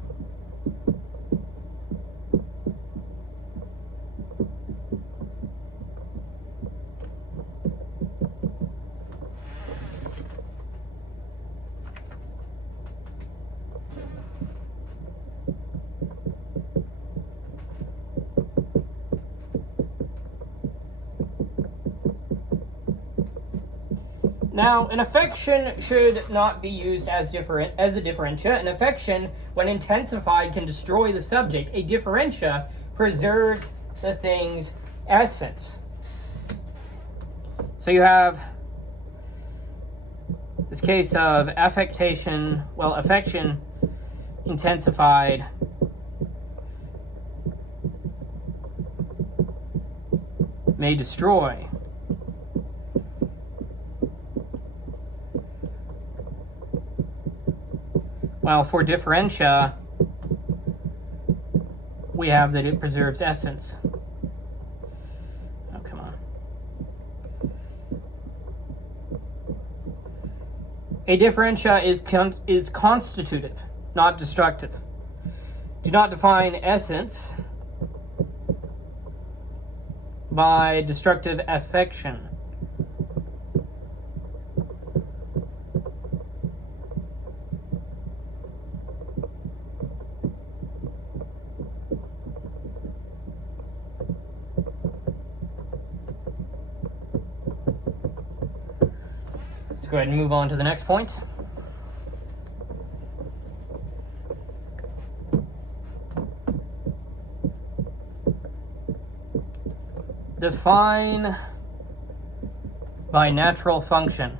Now, an affection should not be used as a differentia. An affection, when intensified, can destroy the subject. A differentia preserves the thing's essence. So you have this case of affection intensified may destroy. While for differentia, we have that it preserves essence. Oh, come on. A differentia is constitutive, not destructive. Do not define essence by destructive affection. Let's go ahead and move on to the next point. Define by natural function.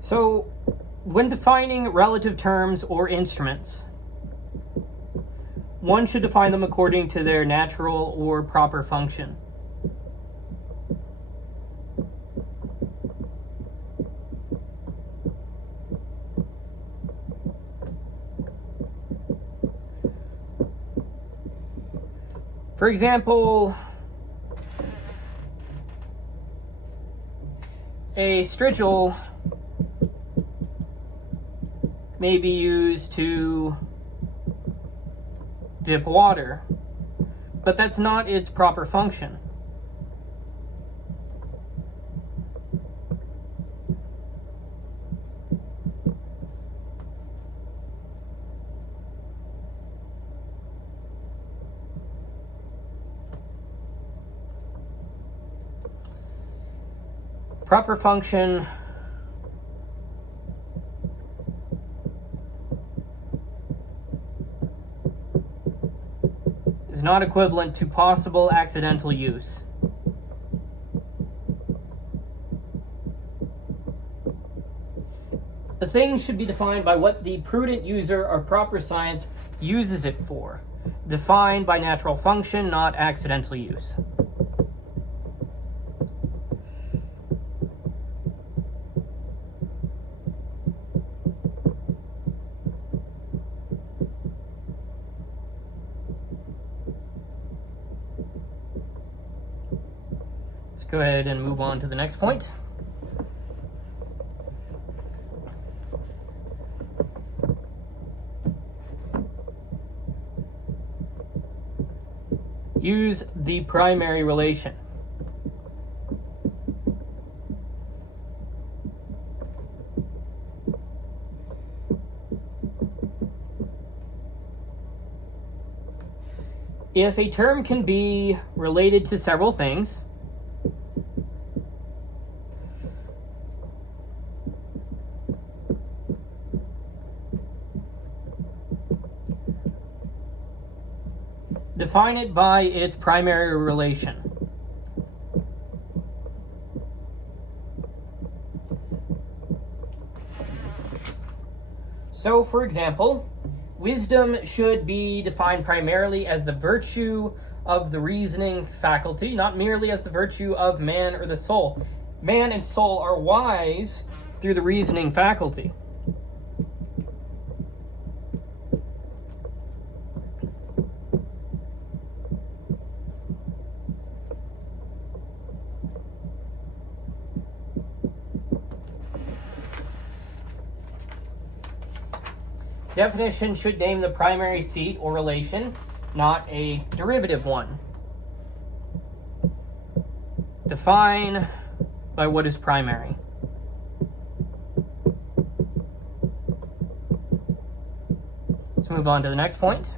So, when defining relative terms or instruments, one should define them according to their natural or proper function. For example, a strigil may be used to dip water, but that's not its proper function. Proper function is not equivalent to possible accidental use. A thing should be defined by what the prudent user or proper science uses it for. Defined by natural function, not accidental use. Let's go ahead and move on to the next point. Use the primary relation. If a term can be related to several things, Define it by its primary relation. So, for example, wisdom should be defined primarily as the virtue of the reasoning faculty, not merely as the virtue of man or the soul. Man and soul are wise through the reasoning faculty. Definition should name the primary seat or relation, not a derivative one. Define by what is primary. Let's move on to the next point.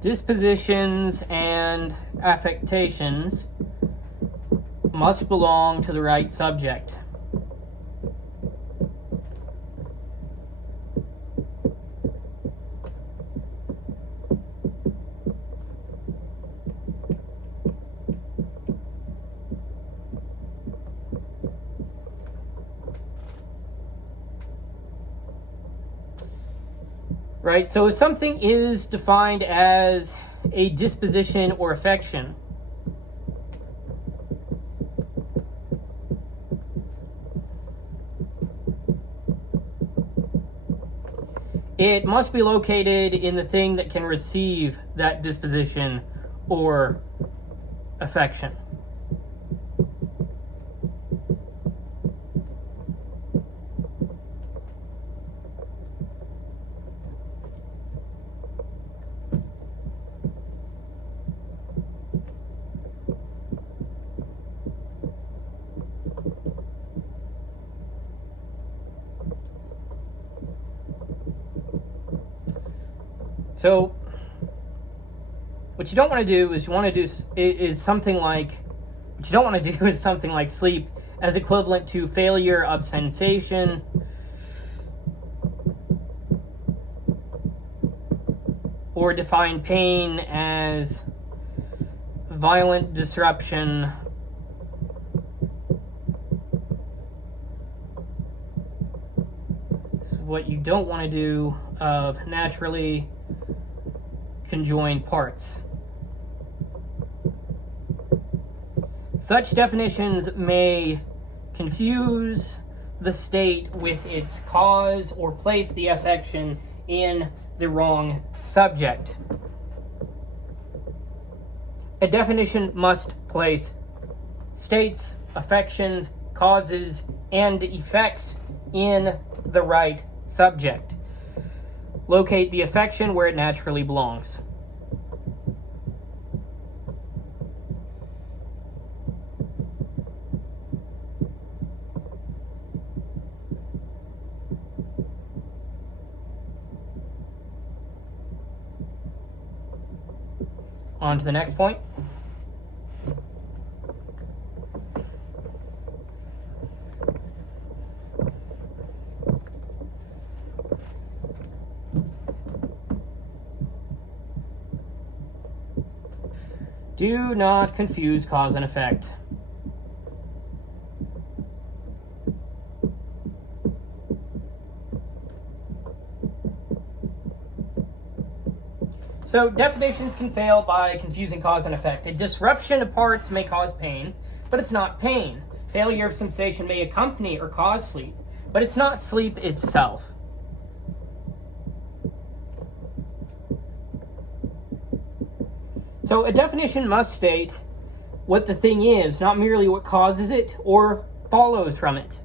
Dispositions and affectations must belong to the right subject. Right, so if something is defined as a disposition or affection, it must be located in the thing that can receive that disposition or affection. So, what you don't want to do is something like sleep as equivalent to failure of sensation, or define pain as violent disruption So what you don't want to do of naturally conjoined parts. Such definitions may confuse the state with its cause or place the affection in the wrong subject. A definition must place states, affections, causes, and effects in the right subject. Locate the affection where it naturally belongs. On to the next point. Do not confuse cause and effect. So definitions can fail by confusing cause and effect. A disruption of parts may cause pain, but it's not pain. Failure of sensation may accompany or cause sleep, but it's not sleep itself. So a definition must state what the thing is, not merely what causes it or follows from it.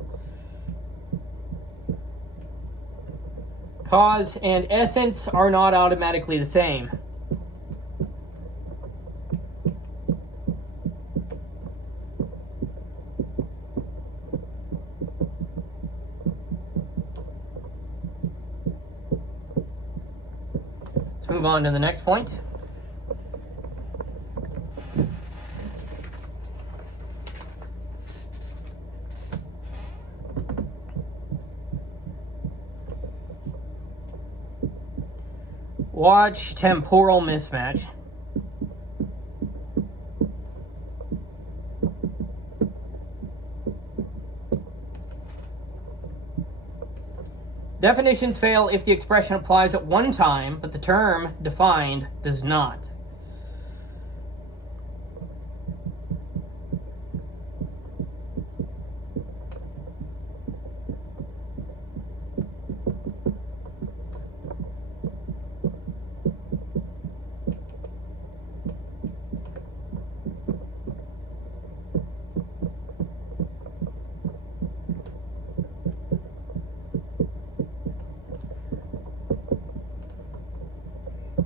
Cause and essence are not automatically the same. Let's move on to the next point. Watch temporal mismatch. Definitions fail if the expression applies at one time, but the term defined does not.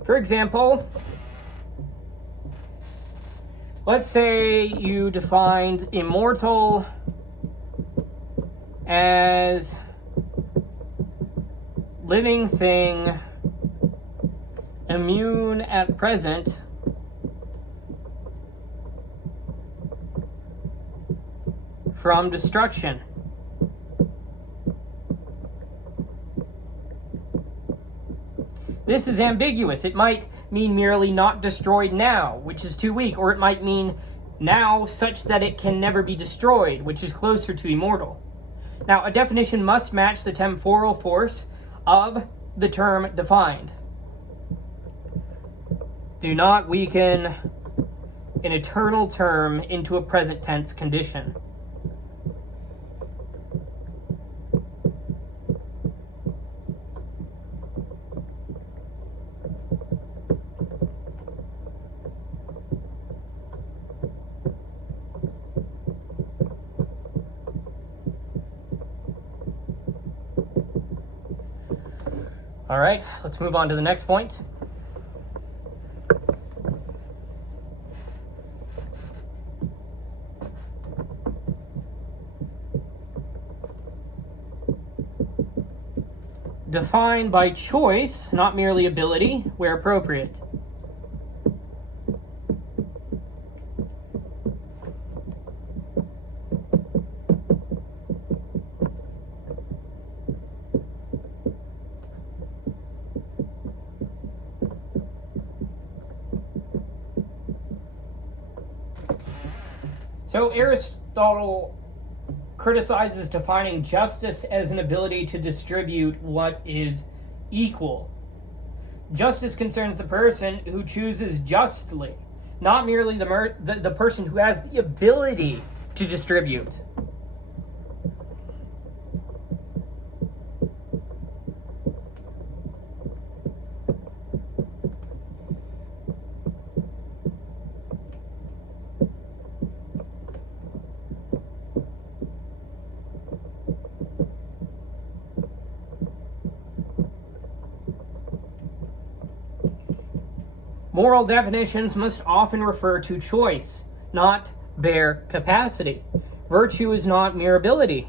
For example, let's say you defined immortal as living thing immune at present from destruction. This is ambiguous. It might mean merely not destroyed now, which is too weak, or it might mean now such that it can never be destroyed, which is closer to immortal. Now, a definition must match the temporal force of the term defined. Do not weaken an eternal term into a present tense condition. All right, let's move on to the next point. Define by choice, not merely ability, where appropriate. So Aristotle criticizes defining justice as an ability to distribute what is equal. Justice concerns the person who chooses justly, not merely the person who has the ability to distribute. Moral definitions must often refer to choice, not bare capacity. Virtue is not mere ability.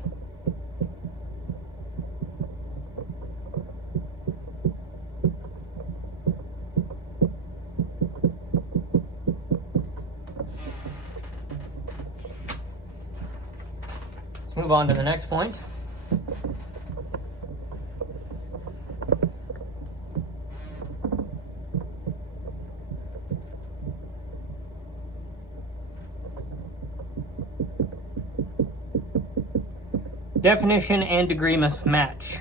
Let's move on to the next point. Definition and degree must match.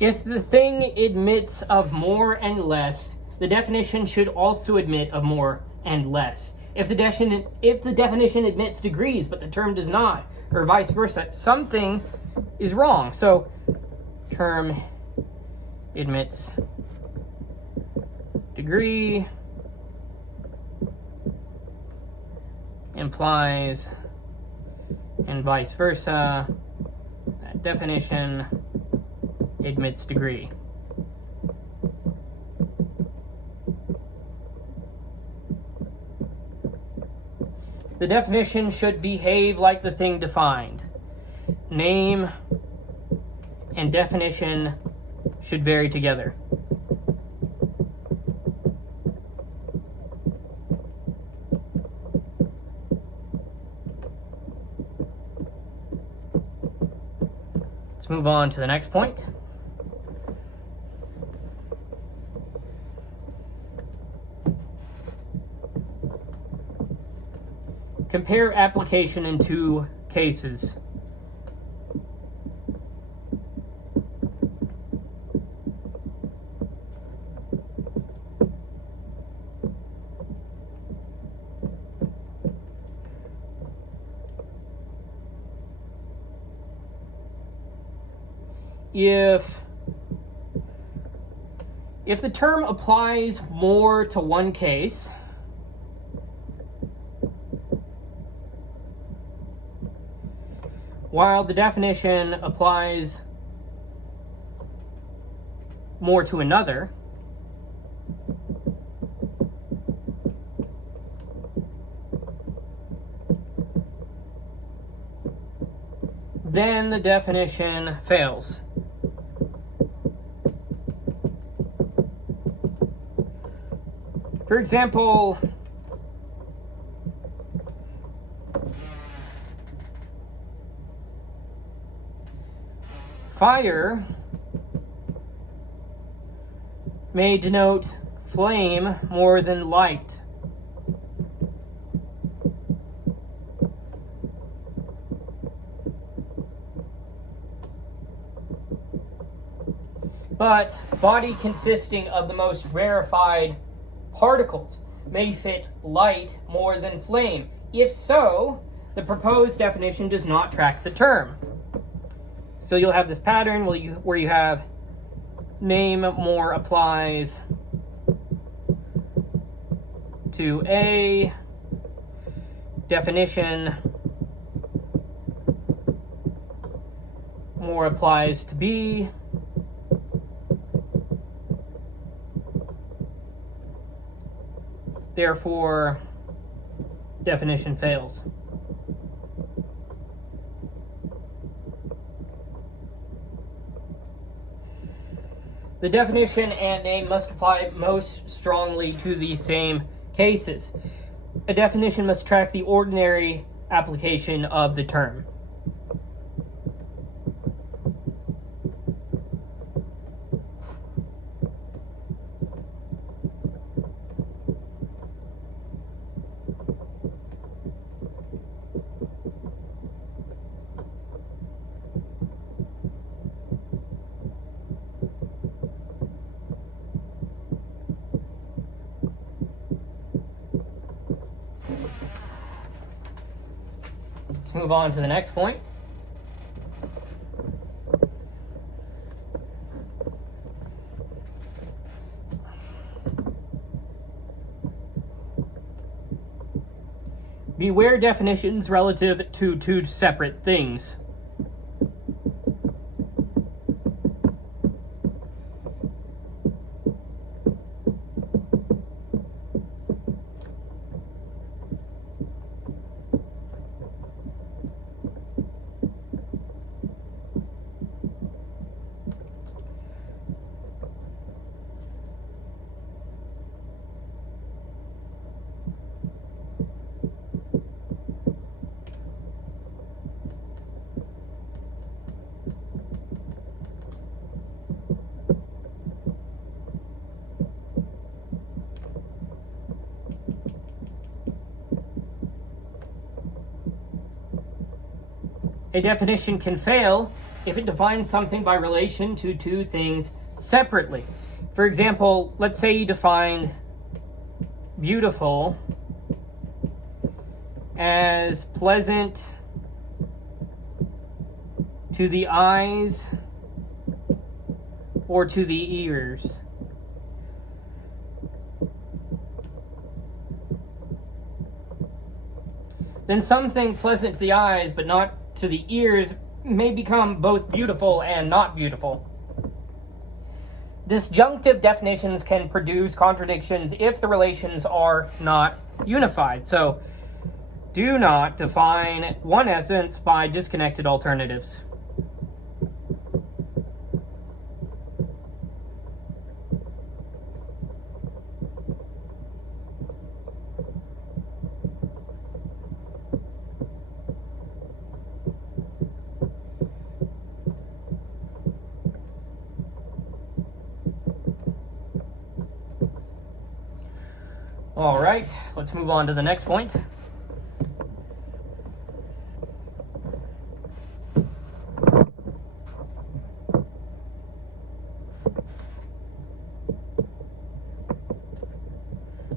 If the thing admits of more and less, the definition should also admit of more and less. If the definition admits degrees but the term does not, or vice versa, something is wrong. So, term admits degree, implies, and vice versa. That definition admits degree. The definition should behave like the thing defined. Name and definition should vary together. Let's move on to the next point. Compare application in two cases. If the term applies more to one case, while the definition applies more to another, then the definition fails. For example, fire may denote flame more than light. But body consisting of the most rarefied particles may fit light more than flame. If so, the proposed definition does not track the term. So you'll have this pattern where you have name more applies to A, definition more applies to B, therefore definition fails. The definition and name must apply most strongly to the same cases. A definition must track the ordinary application of the term. Let's move on to the next point. Beware definitions relative to two separate things. A definition can fail if it defines something by relation to two things separately. For example, let's say you defined beautiful as pleasant to the eyes or to the ears. Then something pleasant to the eyes but not to the ears may become both beautiful and not beautiful. Disjunctive definitions can produce contradictions if the relations are not unified. So do not define one essence by disconnected alternatives. All right, let's move on to the next point.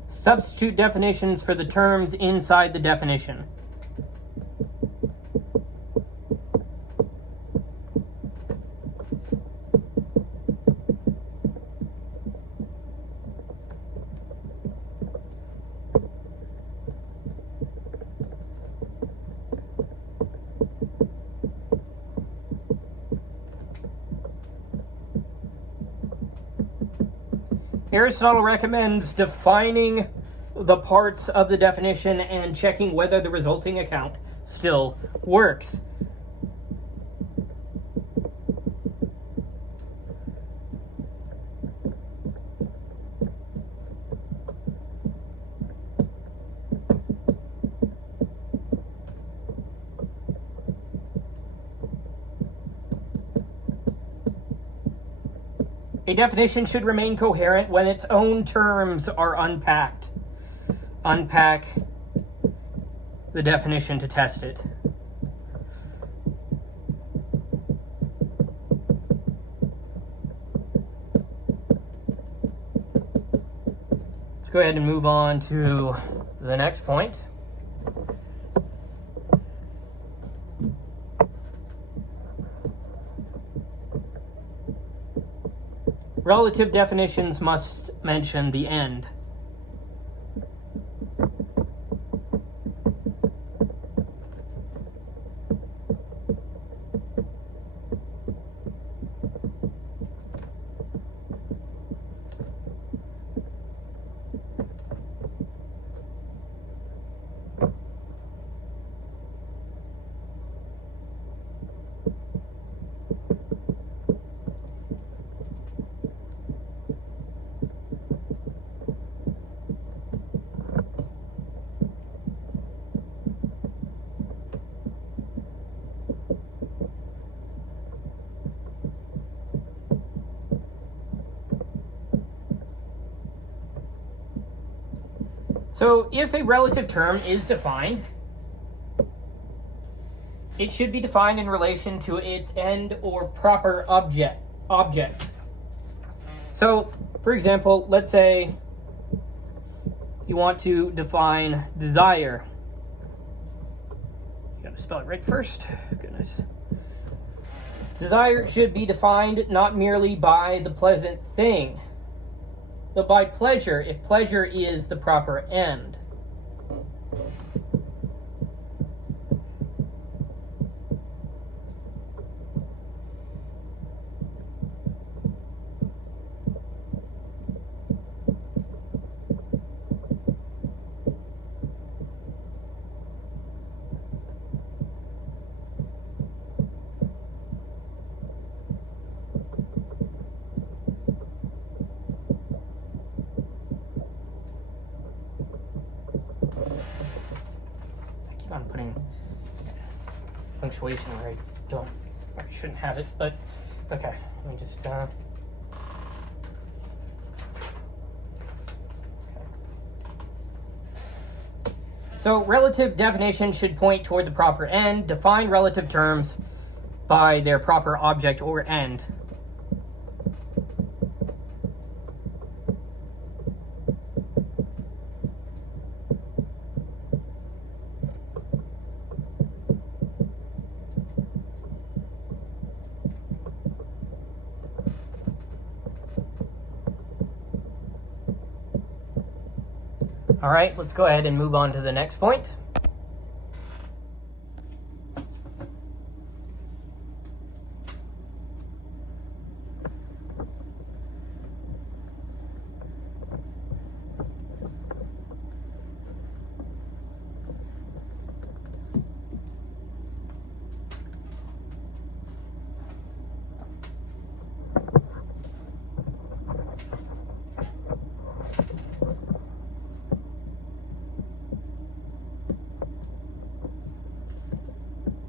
Substitute definitions for the terms inside the definition. Aristotle recommends defining the parts of the definition and checking whether the resulting account still works. A definition should remain coherent when its own terms are unpacked. Unpack the definition to test it. Let's go ahead and move on to the next point. Relative definitions must mention the end. So if a relative term is defined, it should be defined in relation to its end or proper object. So, for example, let's say you want to define desire. You gotta spell it right first. Goodness. Desire should be defined not merely by the pleasant thing, but by pleasure, if pleasure is the proper end. I'm putting punctuation where I shouldn't have it, but okay, let me just okay. So relative definition should point toward the proper end. Define relative terms by their proper object or end. All right, let's go ahead and move on to the next point.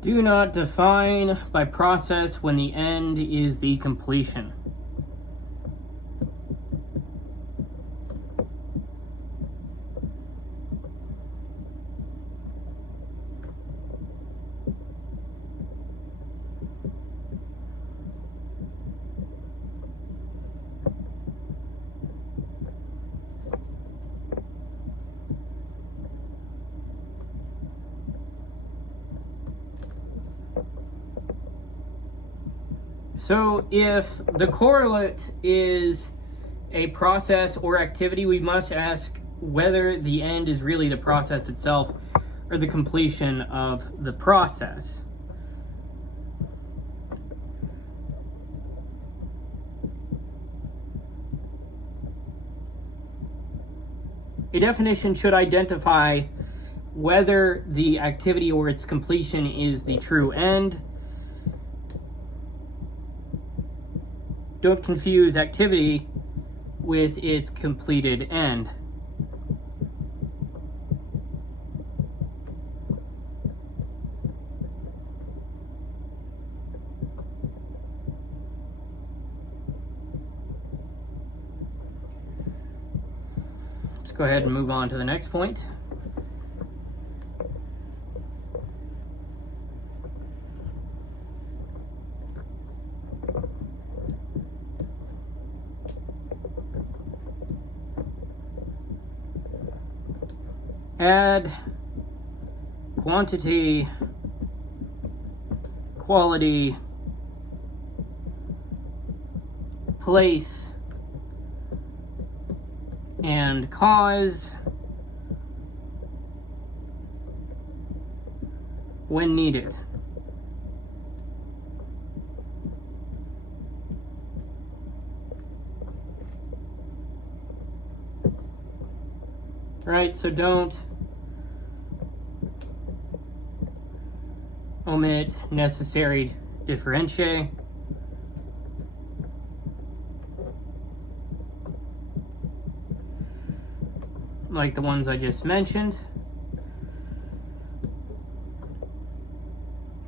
Do not define by process when the end is the completion. So if the correlate is a process or activity, we must ask whether the end is really the process itself or the completion of the process. A definition should identify whether the activity or its completion is the true end. Don't confuse activity with its completed end. Let's go ahead and move on to the next point. Add quantity, quality, place, and cause when needed. Right, so don't omit necessary differentiae. Like the ones I just mentioned,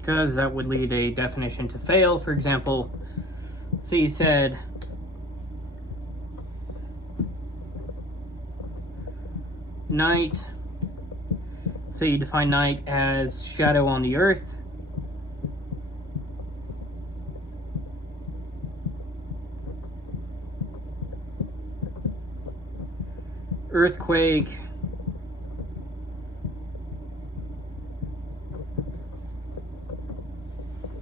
because that would lead a definition to fail. For example, so you said night, so you define night as shadow on the earth. Earthquake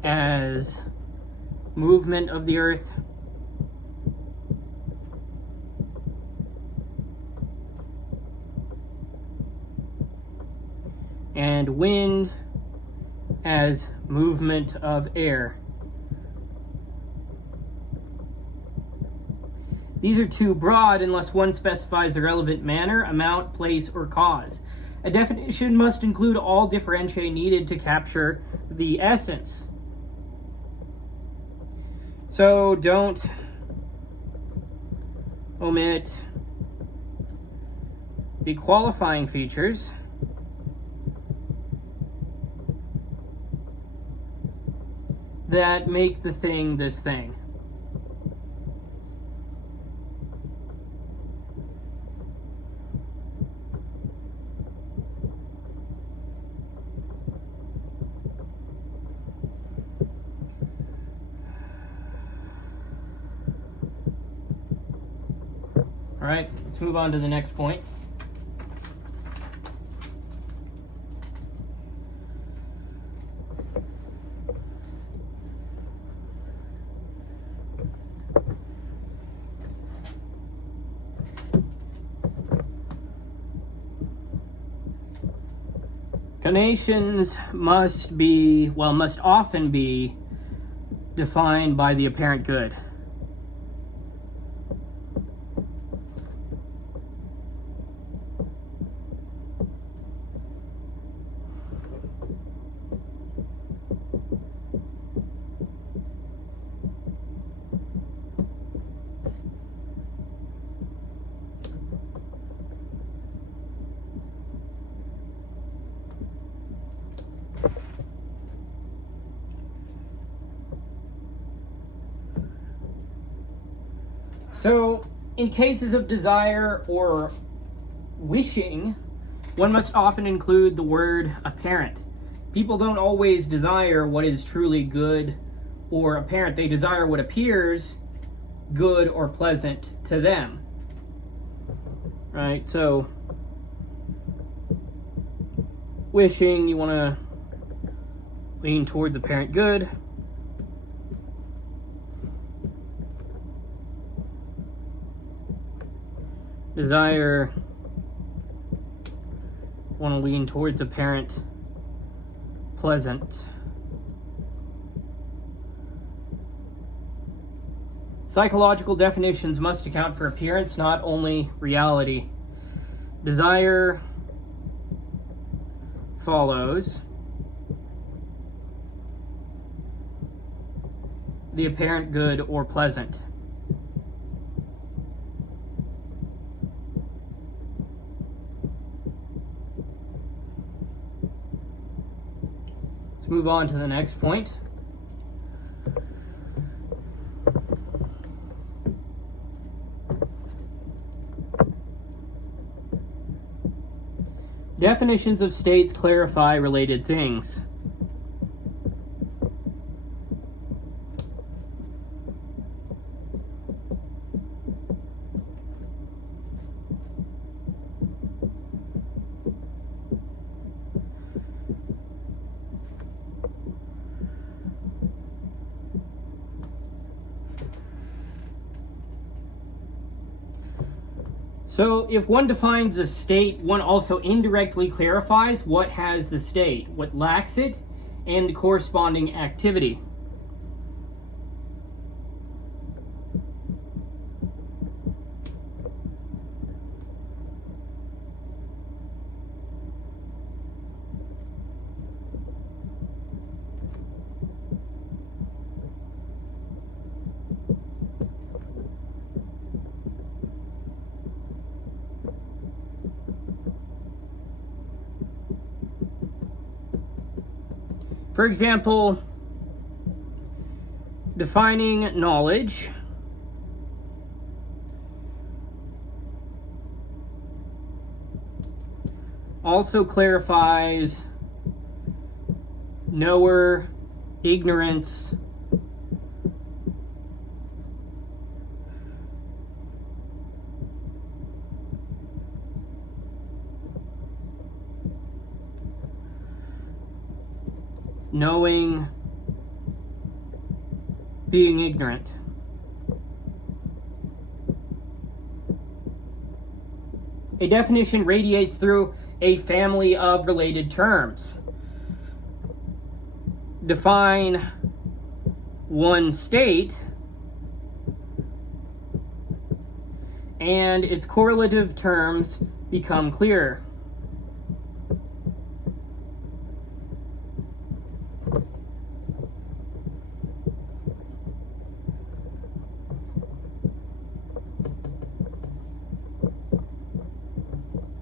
as movement of the earth. And wind as movement of air. These are too broad unless one specifies the relevant manner, amount, place, or cause. A definition must include all differentiae needed to capture the essence. So don't omit the qualifying features. That make the thing this thing. All right, let's move on to the next point. Conations must often be defined by the apparent good. So, in cases of desire or wishing, one must often include the word apparent. People don't always desire what is truly good or apparent. They desire what appears good or pleasant to them. Right? So, wishing, you want to lean towards apparent good. Desire, want to lean towards apparent, pleasant. Psychological definitions must account for appearance, not only reality. Desire follows the apparent good or pleasant. Let's move on to the next point. Definitions of states clarify related things. So if one defines a state, one also indirectly clarifies what has the state, what lacks it, and the corresponding activity. For example, defining knowledge also clarifies knower, ignorance, knowing, being ignorant. A definition radiates through a family of related terms. Define one state, and its correlative terms become clearer.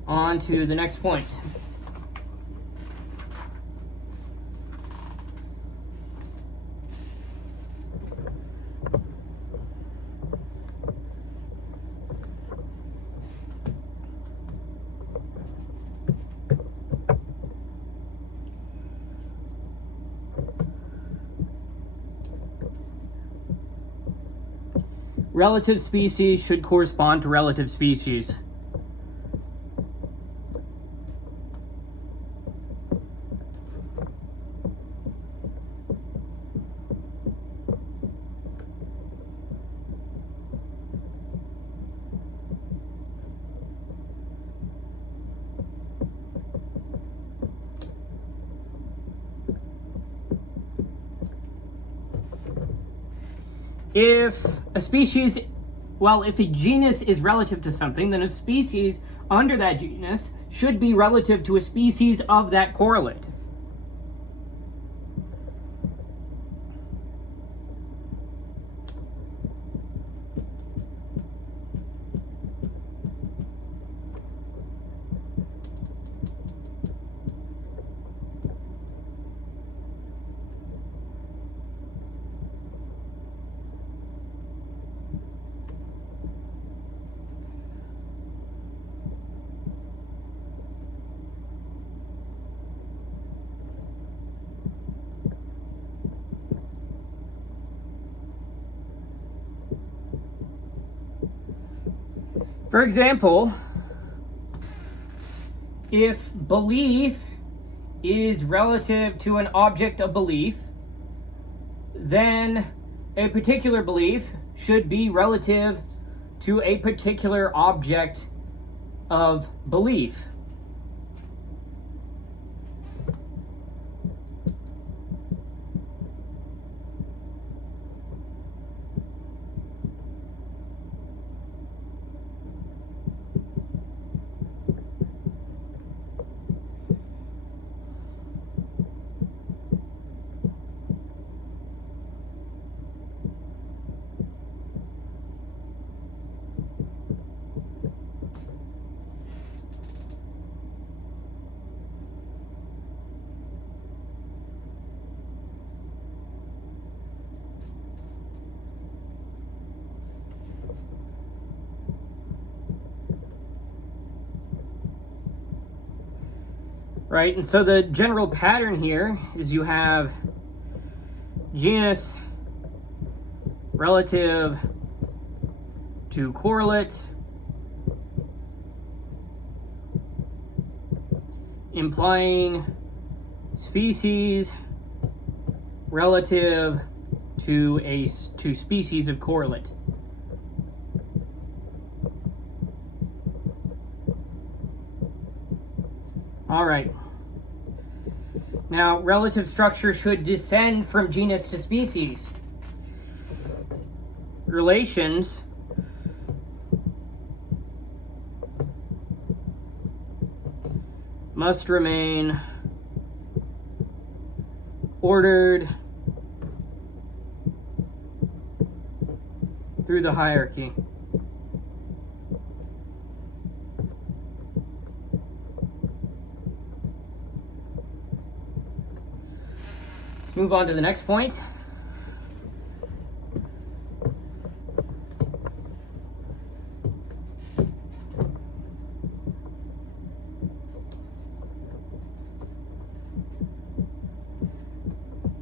On to the next point. Relative species should correspond to relative species. If a genus is relative to something, then a species under that genus should be relative to a species of that correlate. For example, if belief is relative to an object of belief, then a particular belief should be relative to a particular object of belief. Right, and so the general pattern here is you have genus relative to correlate, implying species relative to species of correlate. All right. Now, relative structure should descend from genus to species. Relations must remain ordered through the hierarchy. Let's move on to the next point.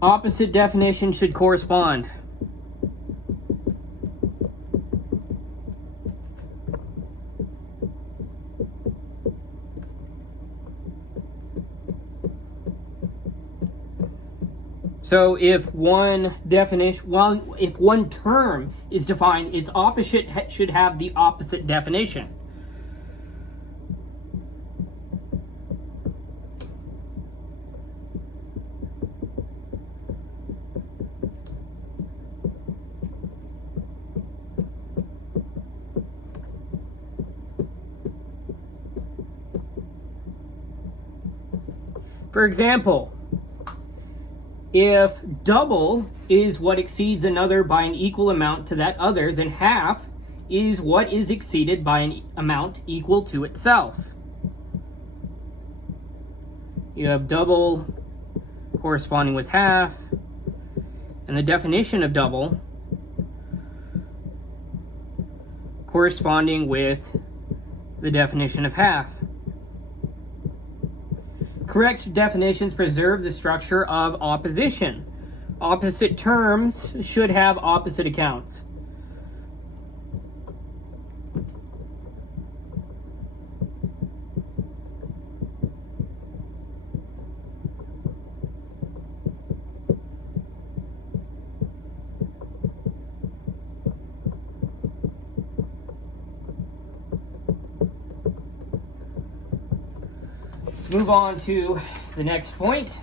Opposite definition should correspond. So if one definition, if one term is defined, its opposite should have the opposite definition. For example, if double is what exceeds another by an equal amount to that other, then half is what is exceeded by an amount equal to itself. You have double corresponding with half, and the definition of double corresponding with the definition of half. Correct definitions preserve the structure of opposition. Opposite terms should have opposite accounts. Let's move on to the next point.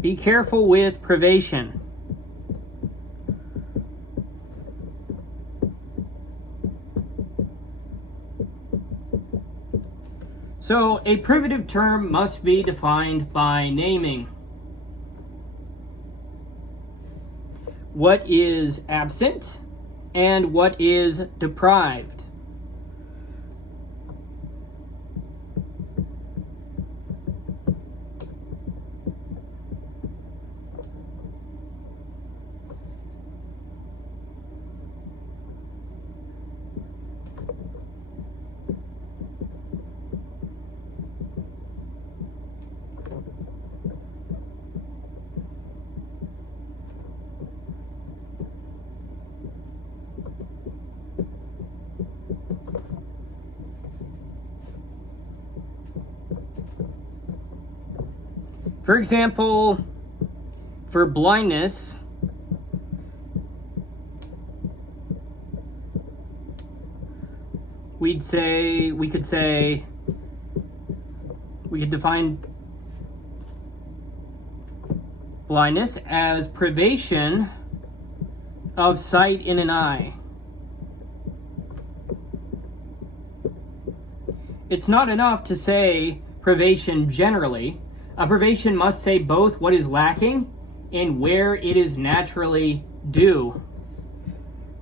Be careful with privation. So, a privative term must be defined by naming. What is absent and what is deprived. For example, For blindness, we could define blindness as privation of sight in an eye. It's not enough to say privation generally. A privation must say both what is lacking and where it is naturally due.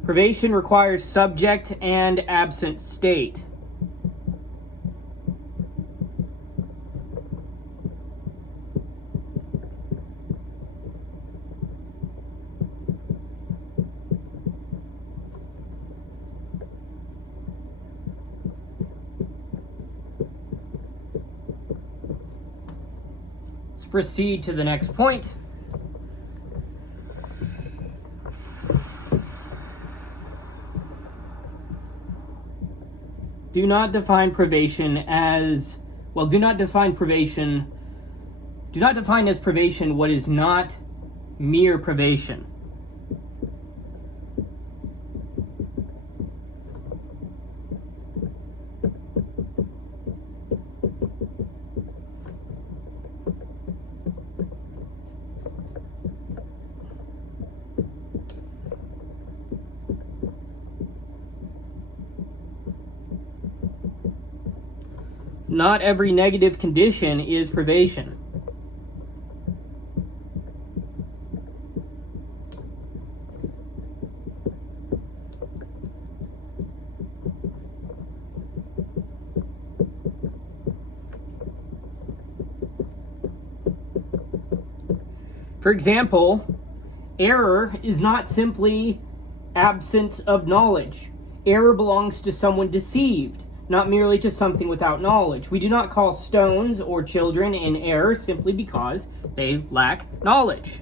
Privation requires subject and absent state. Let's proceed to the next point. Do not define as privation what is not mere privation. Not every negative condition is privation. For example, error is not simply absence of knowledge. Error belongs to someone deceived, not merely to something without knowledge. We do not call stones or children in error simply because they lack knowledge.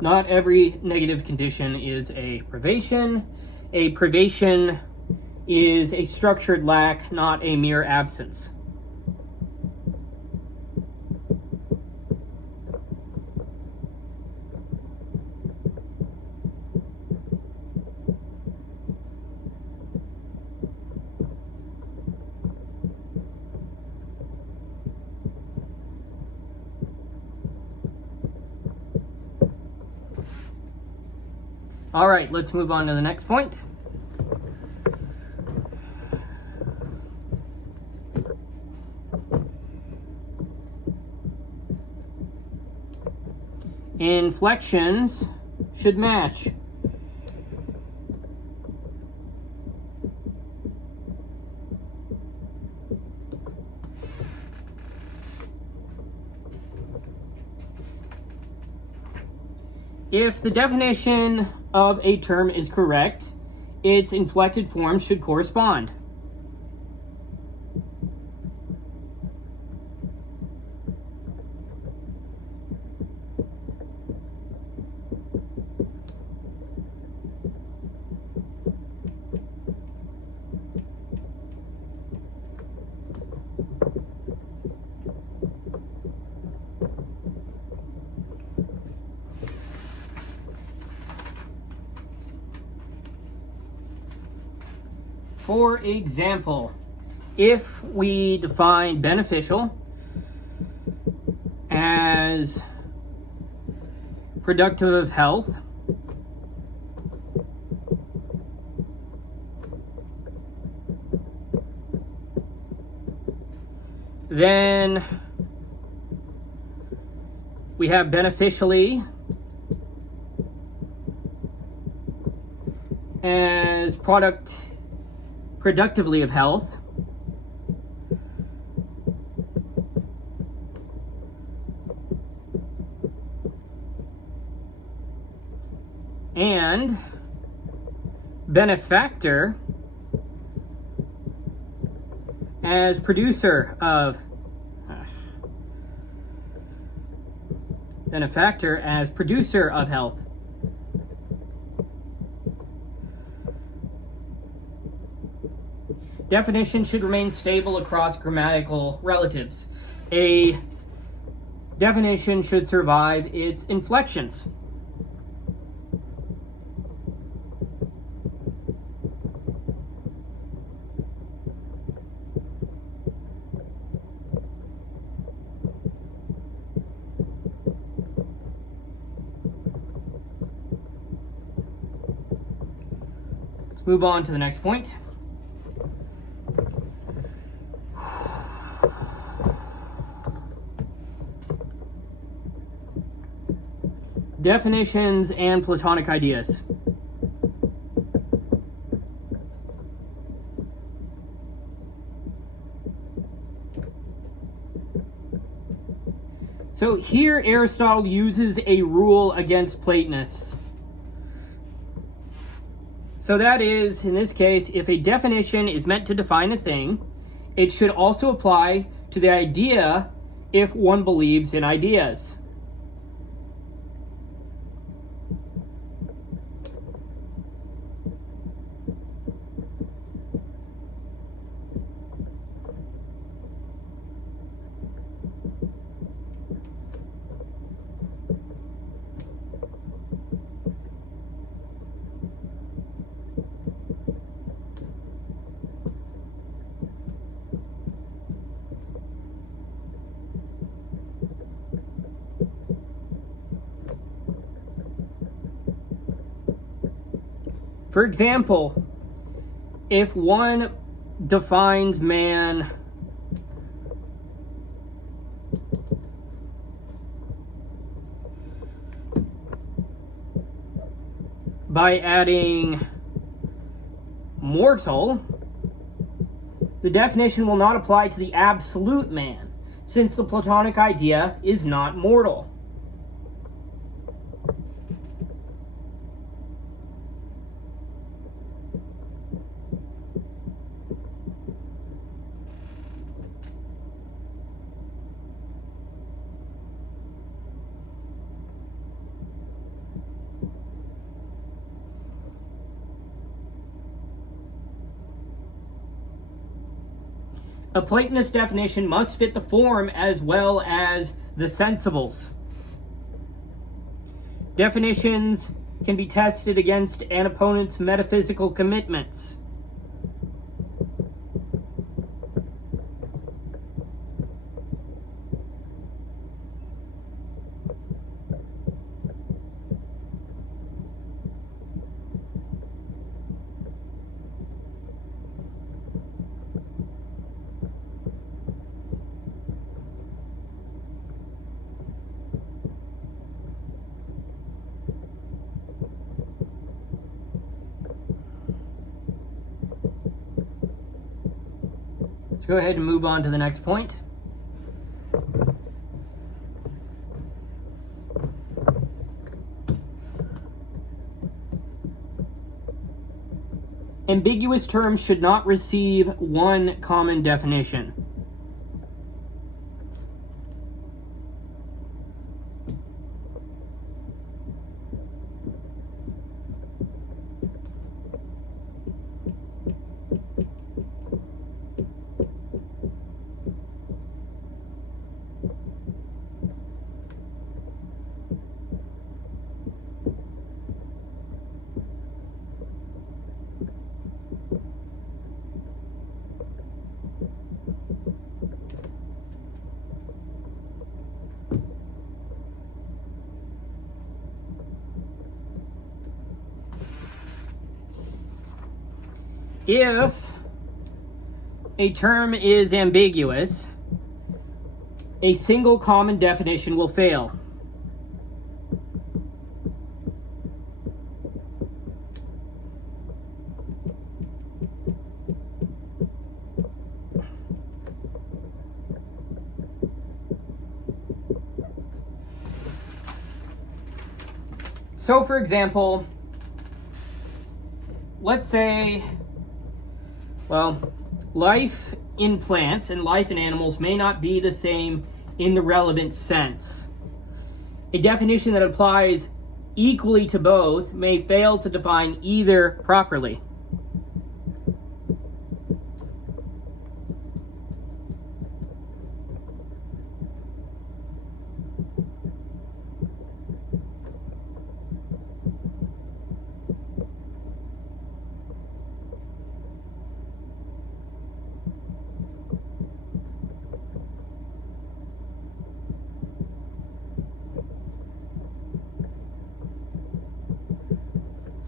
Not every negative condition is a privation. A privation is a structured lack, not a mere absence. All right, let's move on to the next point. Inflections should match. If the definition of a term is correct, its inflected form should correspond. For example, if we define beneficial as productive of health, then we have beneficially as productively of health, and benefactor as producer of health. Definition should remain stable across grammatical relatives. A definition should survive its inflections. Let's move on to the next point. Definitions and Platonic ideas. So here Aristotle uses a rule against Platonists. So that is, in this case, if a definition is meant to define a thing, it should also apply to the idea if one believes in ideas. For example, if one defines man by adding mortal, the definition will not apply to the absolute man, since the Platonic idea is not mortal. A Platonist definition must fit the form as well as the sensibles. Definitions can be tested against an opponent's metaphysical commitments. Let's go ahead and move on to the next point. Ambiguous terms should not receive one common definition. If a term is ambiguous, a single common definition will fail. So, for example, let's say, well, life in plants and life in animals may not be the same in the relevant sense. A definition that applies equally to both may fail to define either properly.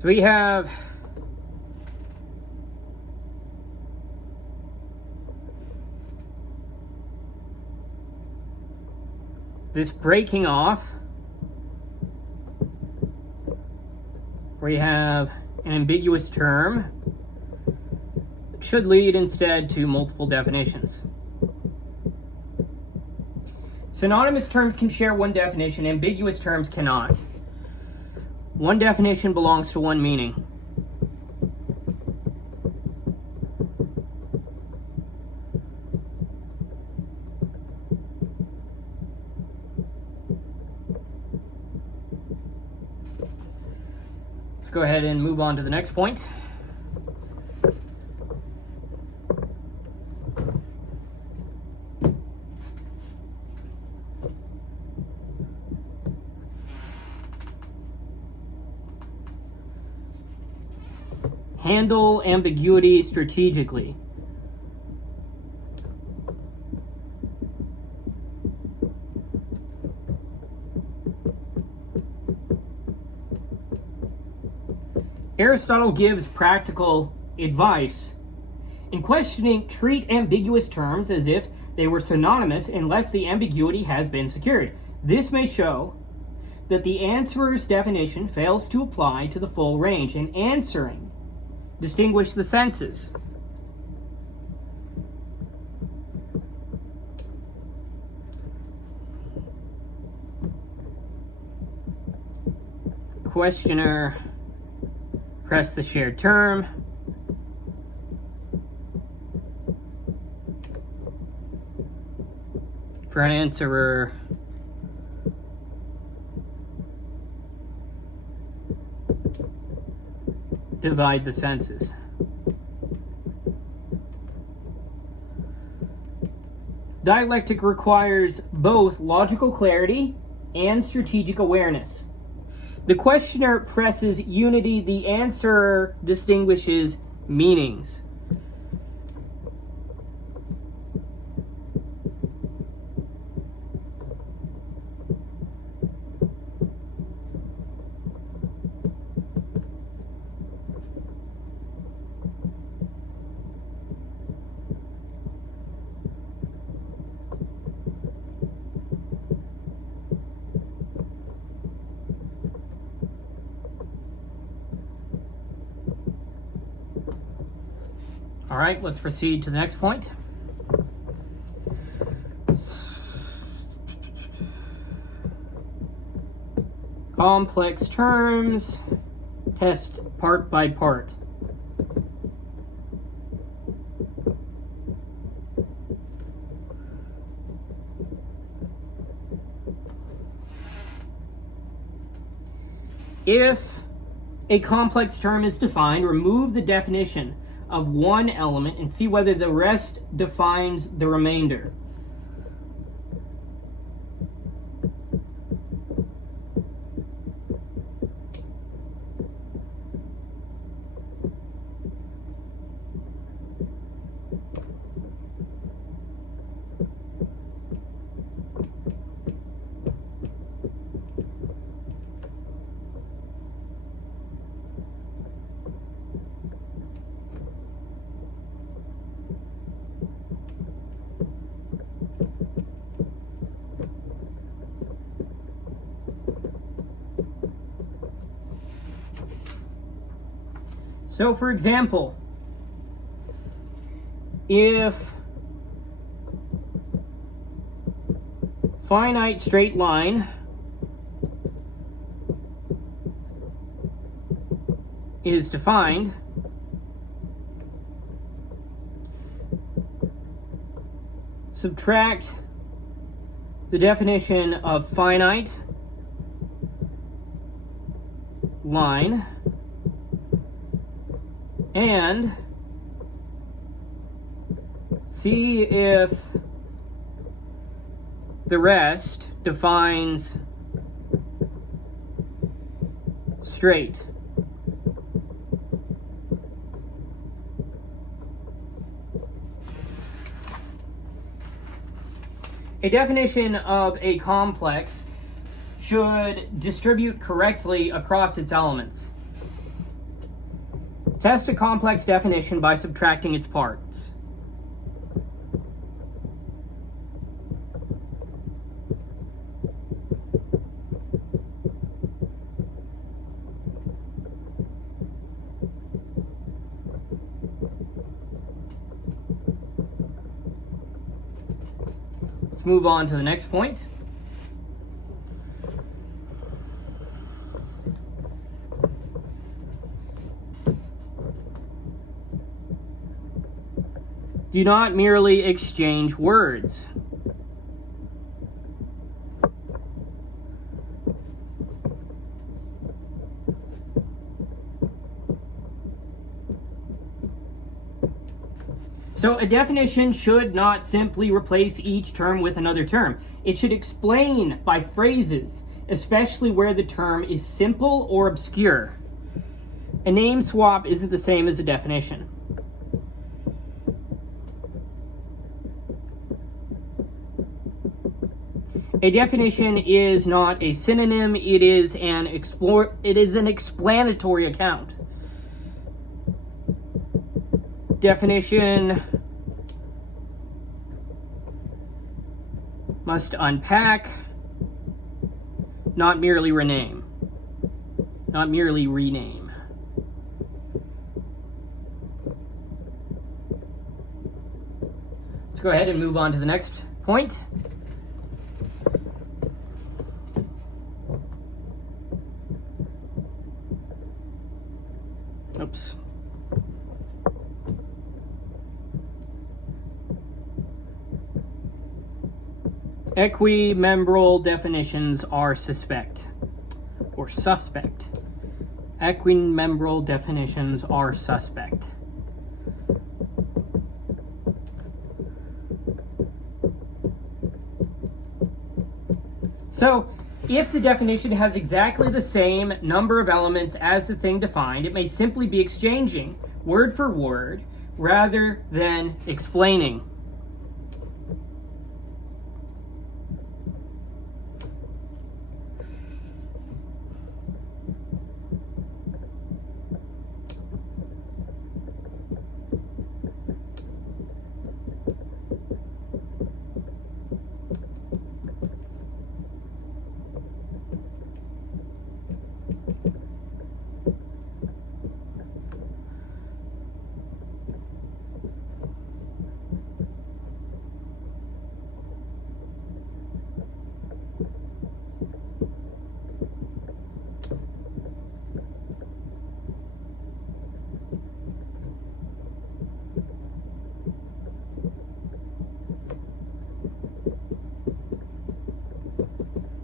So we have this breaking off. We have an ambiguous term that should lead instead to multiple definitions. Synonymous terms can share one definition, ambiguous terms cannot. One definition belongs to one meaning. Let's go ahead and move on to the next point. Handle ambiguity strategically. Aristotle gives practical advice. In questioning, treat ambiguous terms as if they were synonymous unless the ambiguity has been secured. This may show that the answerer's definition fails to apply to the full range. In answering, distinguish the senses. Questioner, press the shared term. For an answerer, divide the senses. Dialectic requires both logical clarity and strategic awareness. The questioner presses unity, the answerer distinguishes meanings. All right, let's proceed to the next point. Complex terms, test part by part. If a complex term is defined, remove the definition of one element and see whether the rest defines the remainder. So, for example, if finite straight line is defined, subtract the definition of finite line and see if the rest defines straight. A definition of a complex should distribute correctly across its elements. Test a complex definition by subtracting its parts. Let's move on to the next point. Do not merely exchange words. So a definition should not simply replace each term with another term. It should explain by phrases, especially where the term is simple or obscure. A name swap isn't the same as a definition. A definition is not a synonym, it is an explanatory account. Definition must unpack, not merely rename. Not merely rename. Let's go ahead and move on to the next point. Oops. Equimembral definitions are suspect. Equimembral definitions are suspect. So, if the definition has exactly the same number of elements as the thing defined, it may simply be exchanging word for word rather than explaining.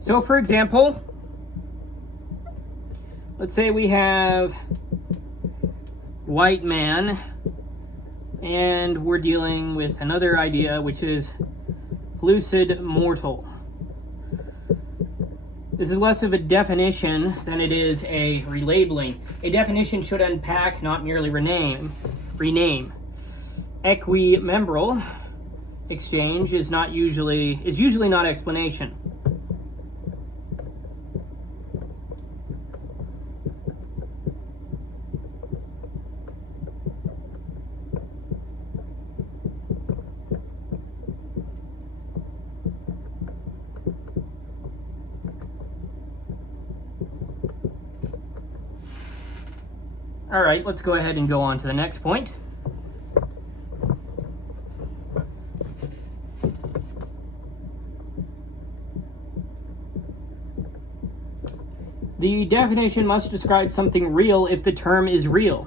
So for example, let's say we have white man, and we're dealing with another idea, which is lucid mortal. This is less of a definition than it is a relabeling. A definition should unpack, not merely rename. Equimembral exchange is usually not explanation. All right, let's go ahead and go on to the next point. The definition must describe something real if the term is real.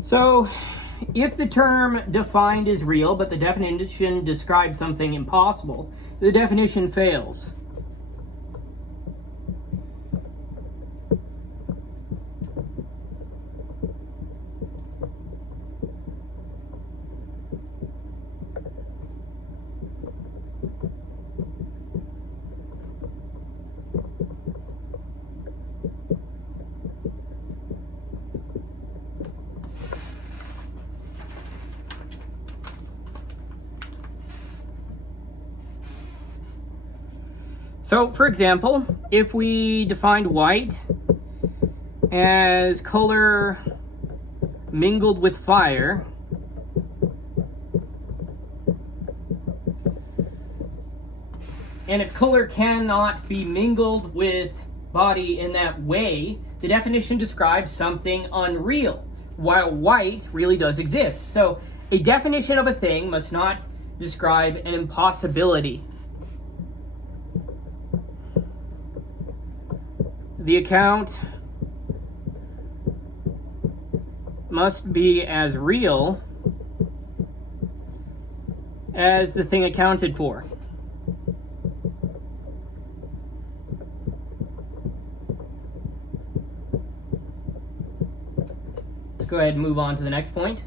So, if the term defined is real, but the definition describes something impossible, the definition fails. So, for example, if we defined white as color mingled with fire, and if color cannot be mingled with body in that way, the definition describes something unreal, while white really does exist. So a definition of a thing must not describe an impossibility. The account must be as real as the thing accounted for. Let's go ahead and move on to the next point.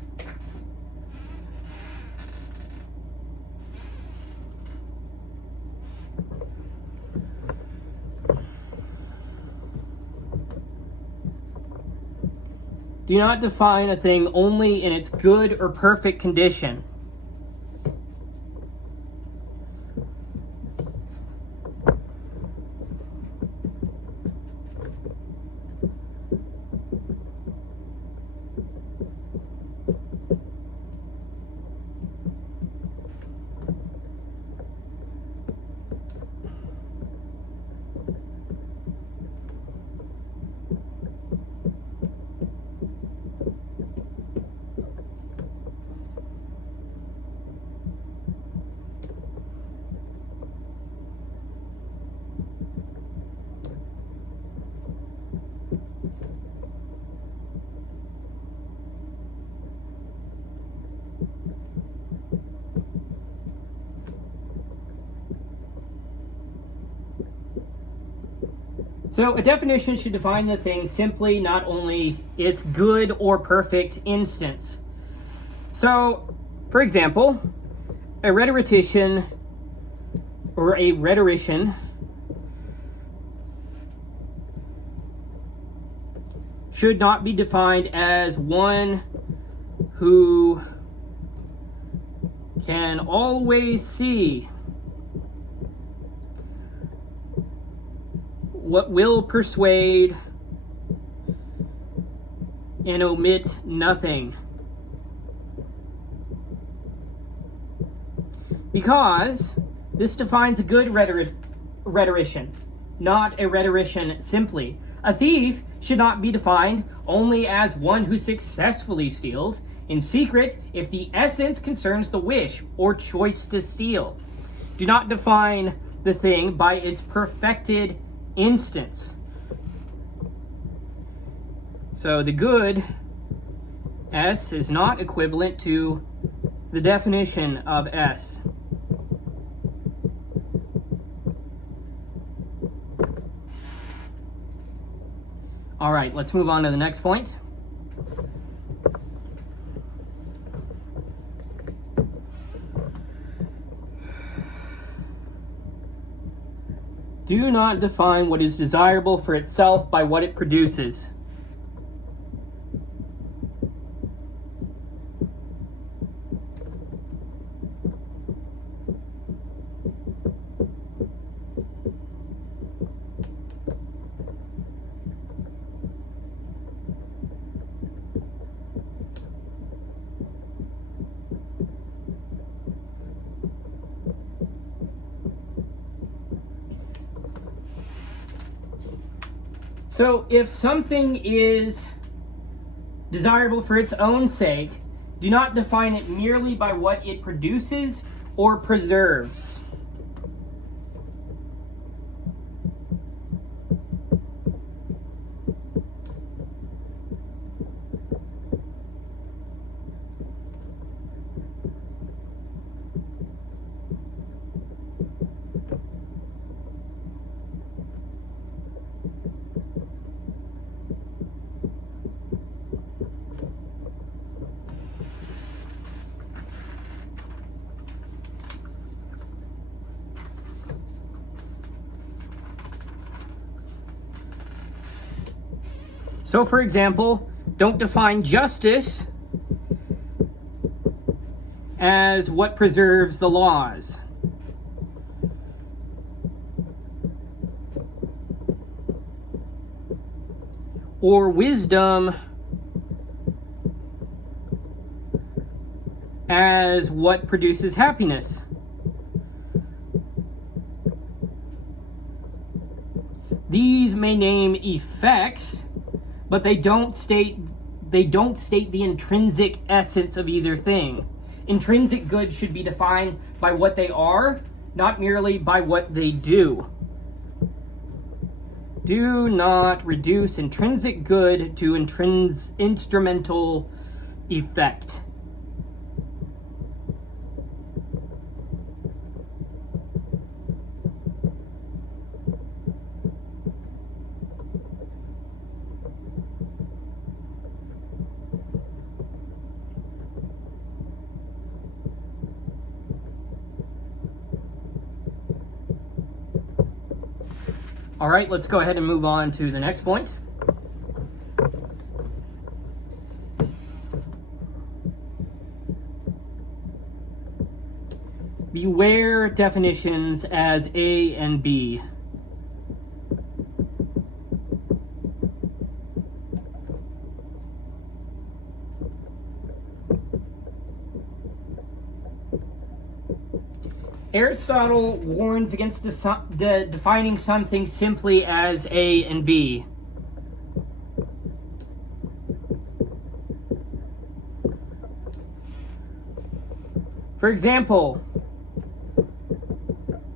Do not define a thing only in its good or perfect condition. So a definition should define the thing simply, not only its good or perfect instance. So, for example, a rhetorician should not be defined as one who can always see what will persuade and omit nothing. Because this defines a good rhetorician, not a rhetorician simply. A thief should not be defined only as one who successfully steals in secret if the essence concerns the wish or choice to steal. Do not define the thing by its perfected instance. So the good S is not equivalent to the definition of S. All right, let's move on to the next point. Do not define what is desirable for itself by what it produces. So if something is desirable for its own sake, do not define it merely by what it produces or preserves. So, for example, don't define justice as what preserves the laws. or wisdom as what produces happiness. These may name effects, but they don't state the intrinsic essence of either thing. Intrinsic good should be defined by what they are, not merely by what they do. Do not reduce intrinsic good to instrumental effect. All right, let's go ahead and move on to the next point. Beware definitions as A and B. Aristotle warns against defining something simply as A and B. For example,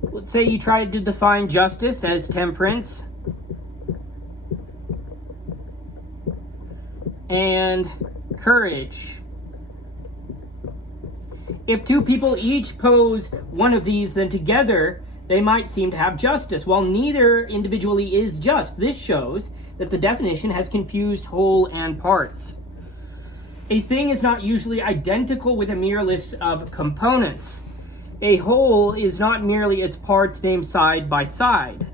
let's say you tried to define justice as temperance and courage. If two people each pose one of these, then together they might seem to have justice, while neither individually is just. This shows that the definition has confused whole and parts. A thing is not usually identical with a mere list of components. A whole is not merely its parts named side by side.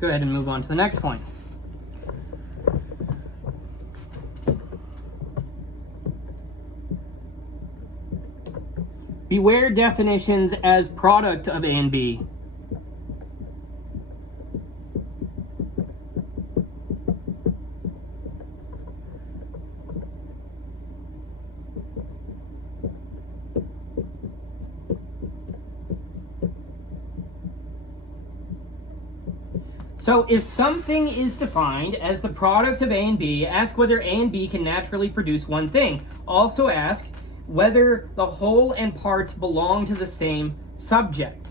Go ahead and move on to the next point. Beware definitions as product of A and B. So if something is defined as the product of A and B, ask whether A and B can naturally produce one thing. Also ask whether the whole and parts belong to the same subject.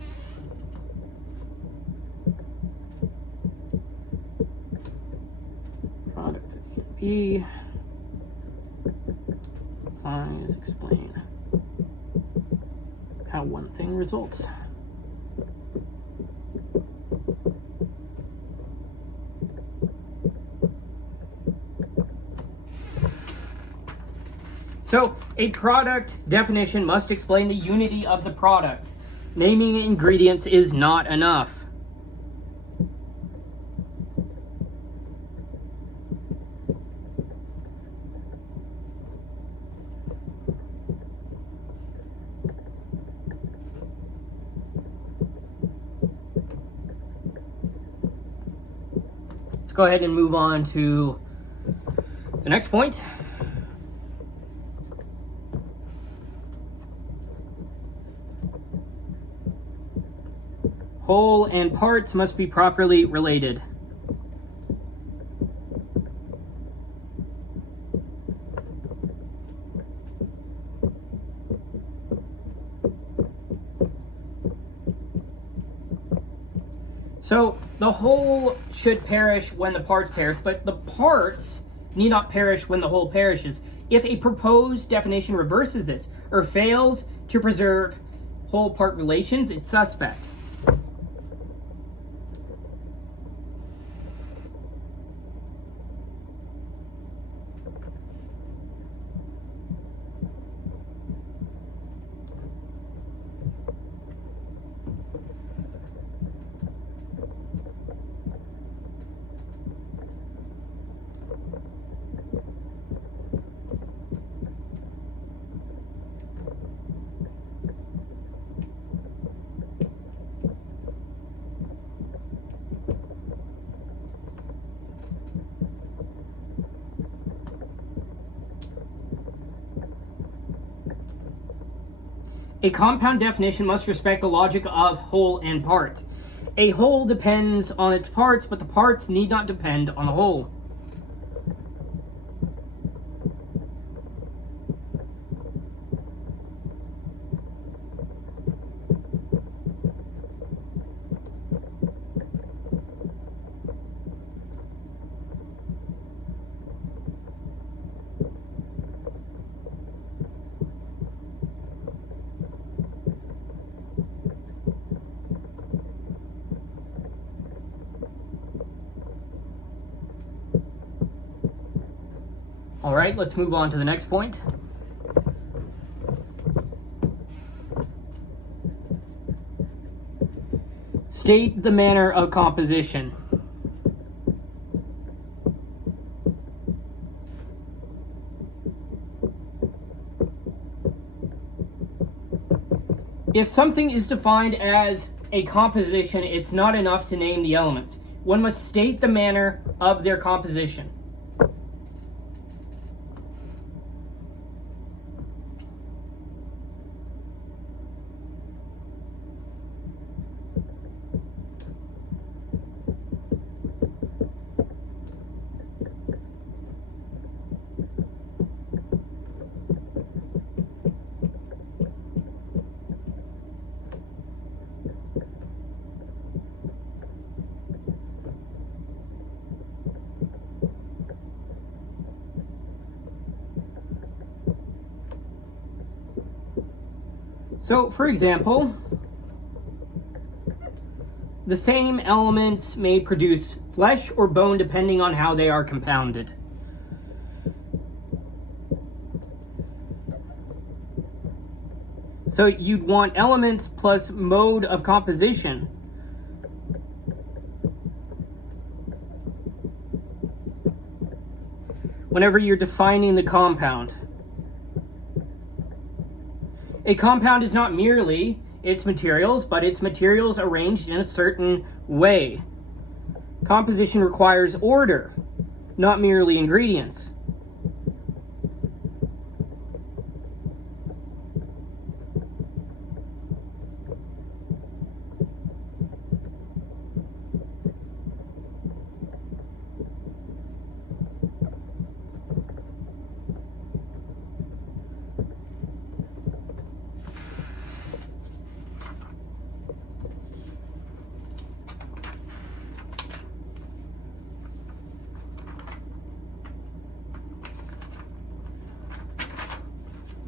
Product of A and B implies explain how one thing results. So, a product definition must explain the unity of the product. Naming ingredients is not enough. Let's go ahead and move on to the next point. Whole and parts must be properly related. So the whole should perish when the parts perish, but the parts need not perish when the whole perishes. If a proposed definition reverses this or fails to preserve whole-part relations, it's suspect. A compound definition must respect the logic of whole and part. A whole depends on its parts, but the parts need not depend on the whole. All right, let's move on to the next point. State the manner of composition. If something is defined as a composition, it's not enough to name the elements. One must state the manner of their composition. So, for example, the same elements may produce flesh or bone depending on how they are compounded. So you'd want elements plus mode of composition. Whenever you're defining the compound. A compound is not merely its materials, but its materials arranged in a certain way. Composition requires order, not merely ingredients.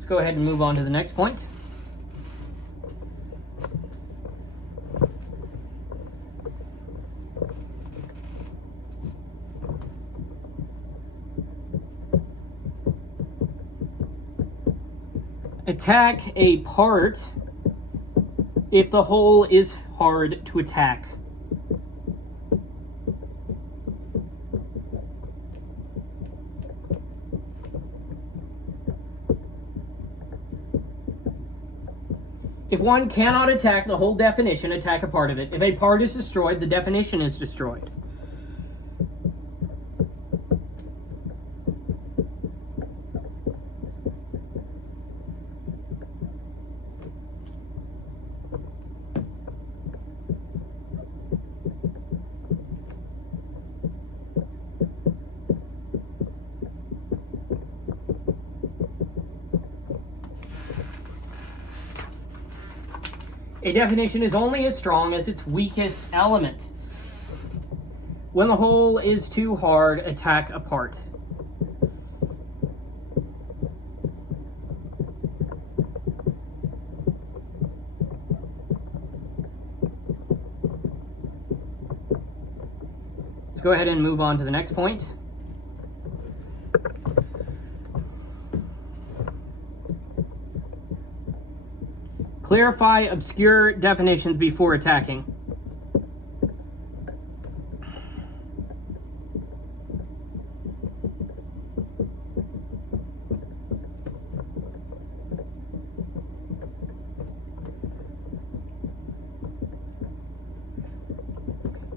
Let's go ahead and move on to the next point. Attack a part if the whole is hard to attack. If one cannot attack the whole definition, attack a part of it. If a part is destroyed, the definition is destroyed. A definition is only as strong as its weakest element. When the whole is too hard, attack a part. Let's go ahead and move on to the next point. Clarify obscure definitions before attacking.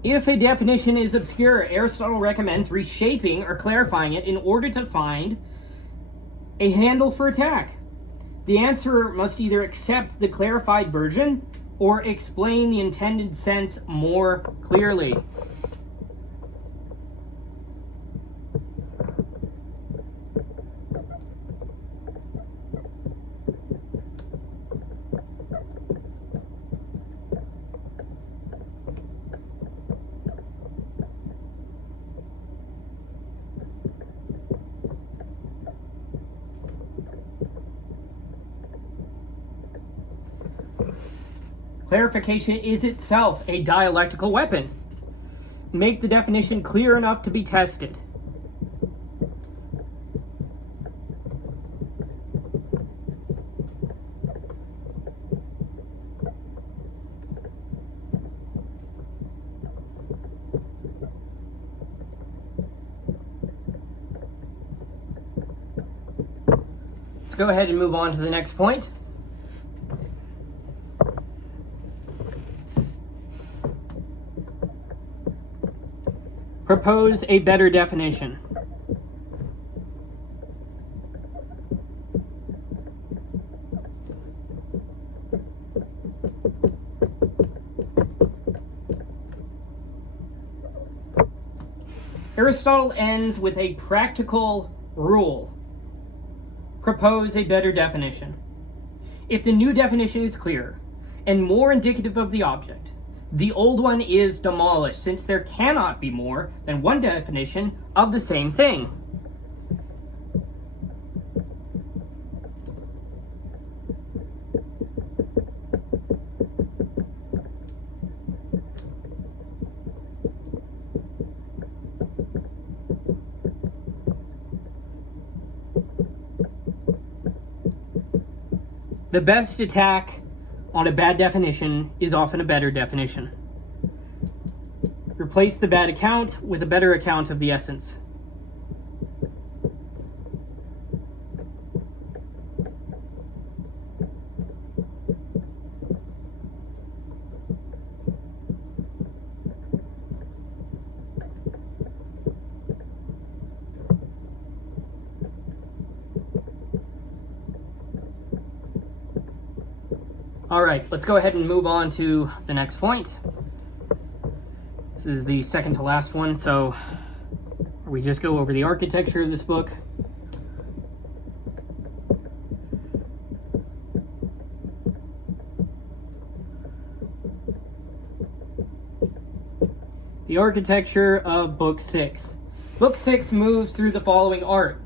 If a definition is obscure, Aristotle recommends reshaping or clarifying it in order to find a handle for attack. The answerer must either accept the clarified version or explain the intended sense more clearly. Clarification is itself a dialectical weapon. Make the definition clear enough to be tested. Let's go ahead and move on to the next point. Propose a better definition. Aristotle ends with a practical rule. Propose a better definition. If the new definition is clearer and more indicative of the object, the old one is demolished, since there cannot be more than one definition of the same thing. The best attack on a bad definition is often a better definition. Replace the bad account with a better account of the essence. All right, let's go ahead and move on to the next point. This is the second to last one, so we just go over the architecture of this book. The architecture of Book 6. Book 6 moves through the following arc.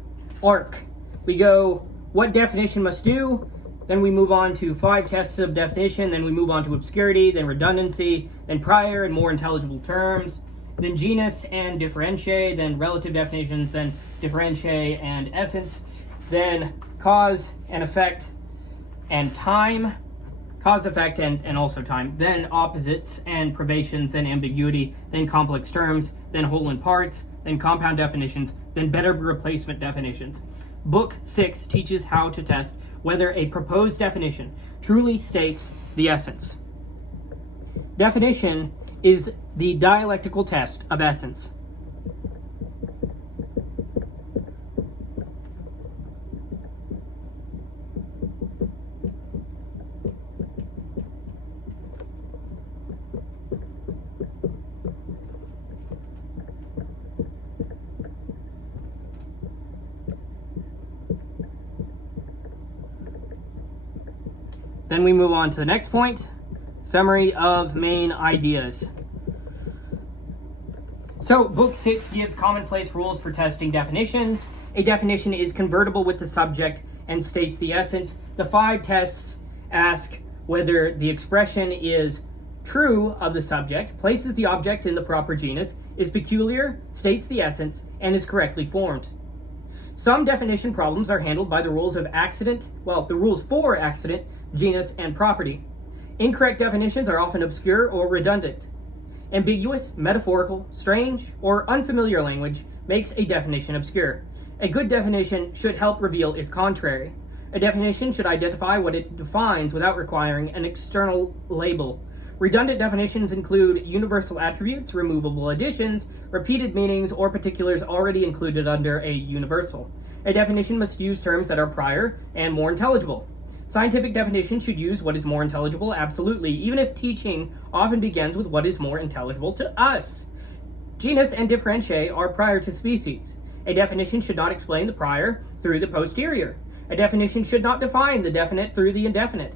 We go, what definition must do? Then we move on to 5 tests of definition, then we move on to obscurity, then redundancy, then prior and more intelligible terms, then genus and differentiae, then relative definitions, then differentiae and essence, then cause and effect and time, cause, effect, and also time, then opposites and privations, then ambiguity, then complex terms, then whole and parts, then compound definitions, then better replacement definitions. Book 6 teaches how to test whether a proposed definition truly states the essence. Definition is the dialectical test of essence. Then we move on to the next point, summary of main ideas. So, Book 6 gives commonplace rules for testing definitions. A definition is convertible with the subject and states the essence. The 5 tests ask whether the expression is true of the subject, places the object in the proper genus, is peculiar, states the essence, and is correctly formed. Some definition problems are handled by the rules of accident, the rules for accident, genus, and property. Incorrect definitions are often obscure or redundant. Ambiguous, metaphorical, strange, or unfamiliar language makes a definition obscure. A good definition should help reveal its contrary. A definition should identify what it defines without requiring an external label. Redundant definitions include universal attributes, removable additions, repeated meanings, or particulars already included under a universal. A definition must use terms that are prior and more intelligible. Scientific definition should use what is more intelligible, absolutely, even if teaching often begins with what is more intelligible to us. Genus and differentiate are prior to species. A definition should not explain the prior through the posterior. A definition should not define the definite through the indefinite.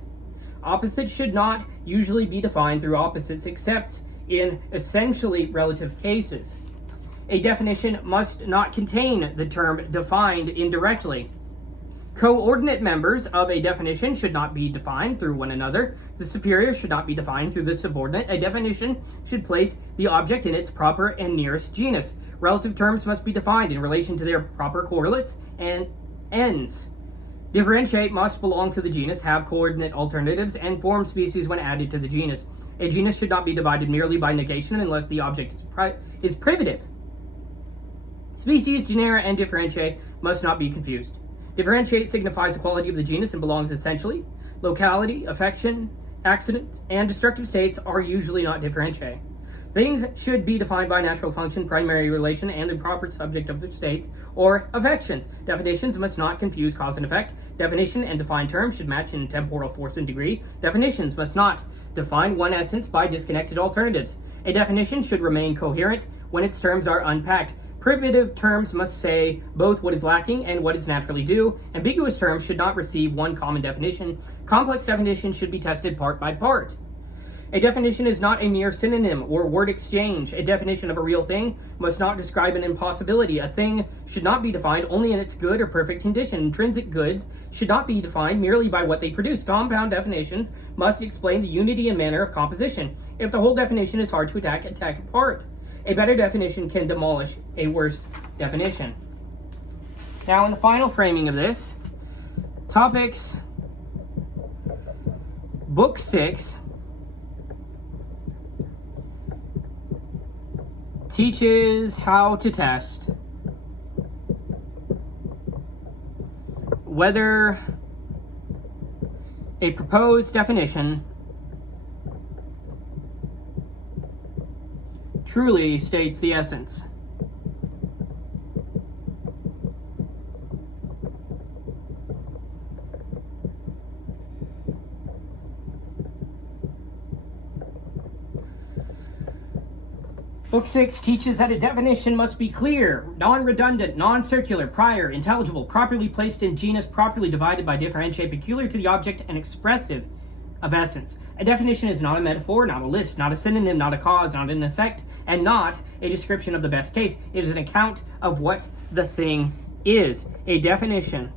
Opposites should not usually be defined through opposites except in essentially relative cases. A definition must not contain the term defined indirectly. Coordinate members of a definition should not be defined through one another. The superior should not be defined through the subordinate. A definition should place the object in its proper and nearest genus. Relative terms must be defined in relation to their proper correlates and ends. Differentiate must belong to the genus, have coordinate alternatives, and form species when added to the genus. A genus should not be divided merely by negation unless the object is privative. Species, genera, and differentiate must not be confused. Differentiate signifies the quality of the genus and belongs essentially. Locality, affection, accident, and destructive states are usually not differentiate. Things should be defined by natural function, primary relation, and the proper subject of the states or affections. Definitions must not confuse cause and effect. Definition and defined terms should match in temporal force and degree. Definitions must not define one essence by disconnected alternatives. A definition should remain coherent when its terms are unpacked. Privative terms must say both what is lacking and what is naturally due. Ambiguous terms should not receive one common definition. Complex definitions should be tested part by part. A definition is not a mere synonym or word exchange. A definition of a real thing must not describe an impossibility. A thing should not be defined only in its good or perfect condition. Intrinsic goods should not be defined merely by what they produce. Compound definitions must explain the unity and manner of composition. If the whole definition is hard to attack it apart. A better definition can demolish a worse definition. Now, in the final framing of this, topics, Book 6 teaches how to test whether a proposed definition truly states the essence. Book 6 teaches that a definition must be clear, non-redundant, non-circular, prior, intelligible, properly placed in genus, properly divided by differentiate, peculiar to the object, and expressive of essence. A definition is not a metaphor, not a list, not a synonym, not a cause, not an effect, and not a description of the best case. It is an account of what the thing is. A definition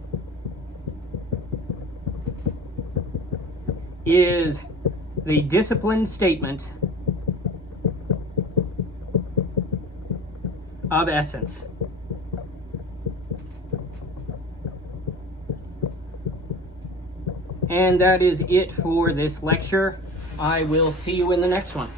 is the disciplined statement of essence. And that is it for this lecture. I will see you in the next one.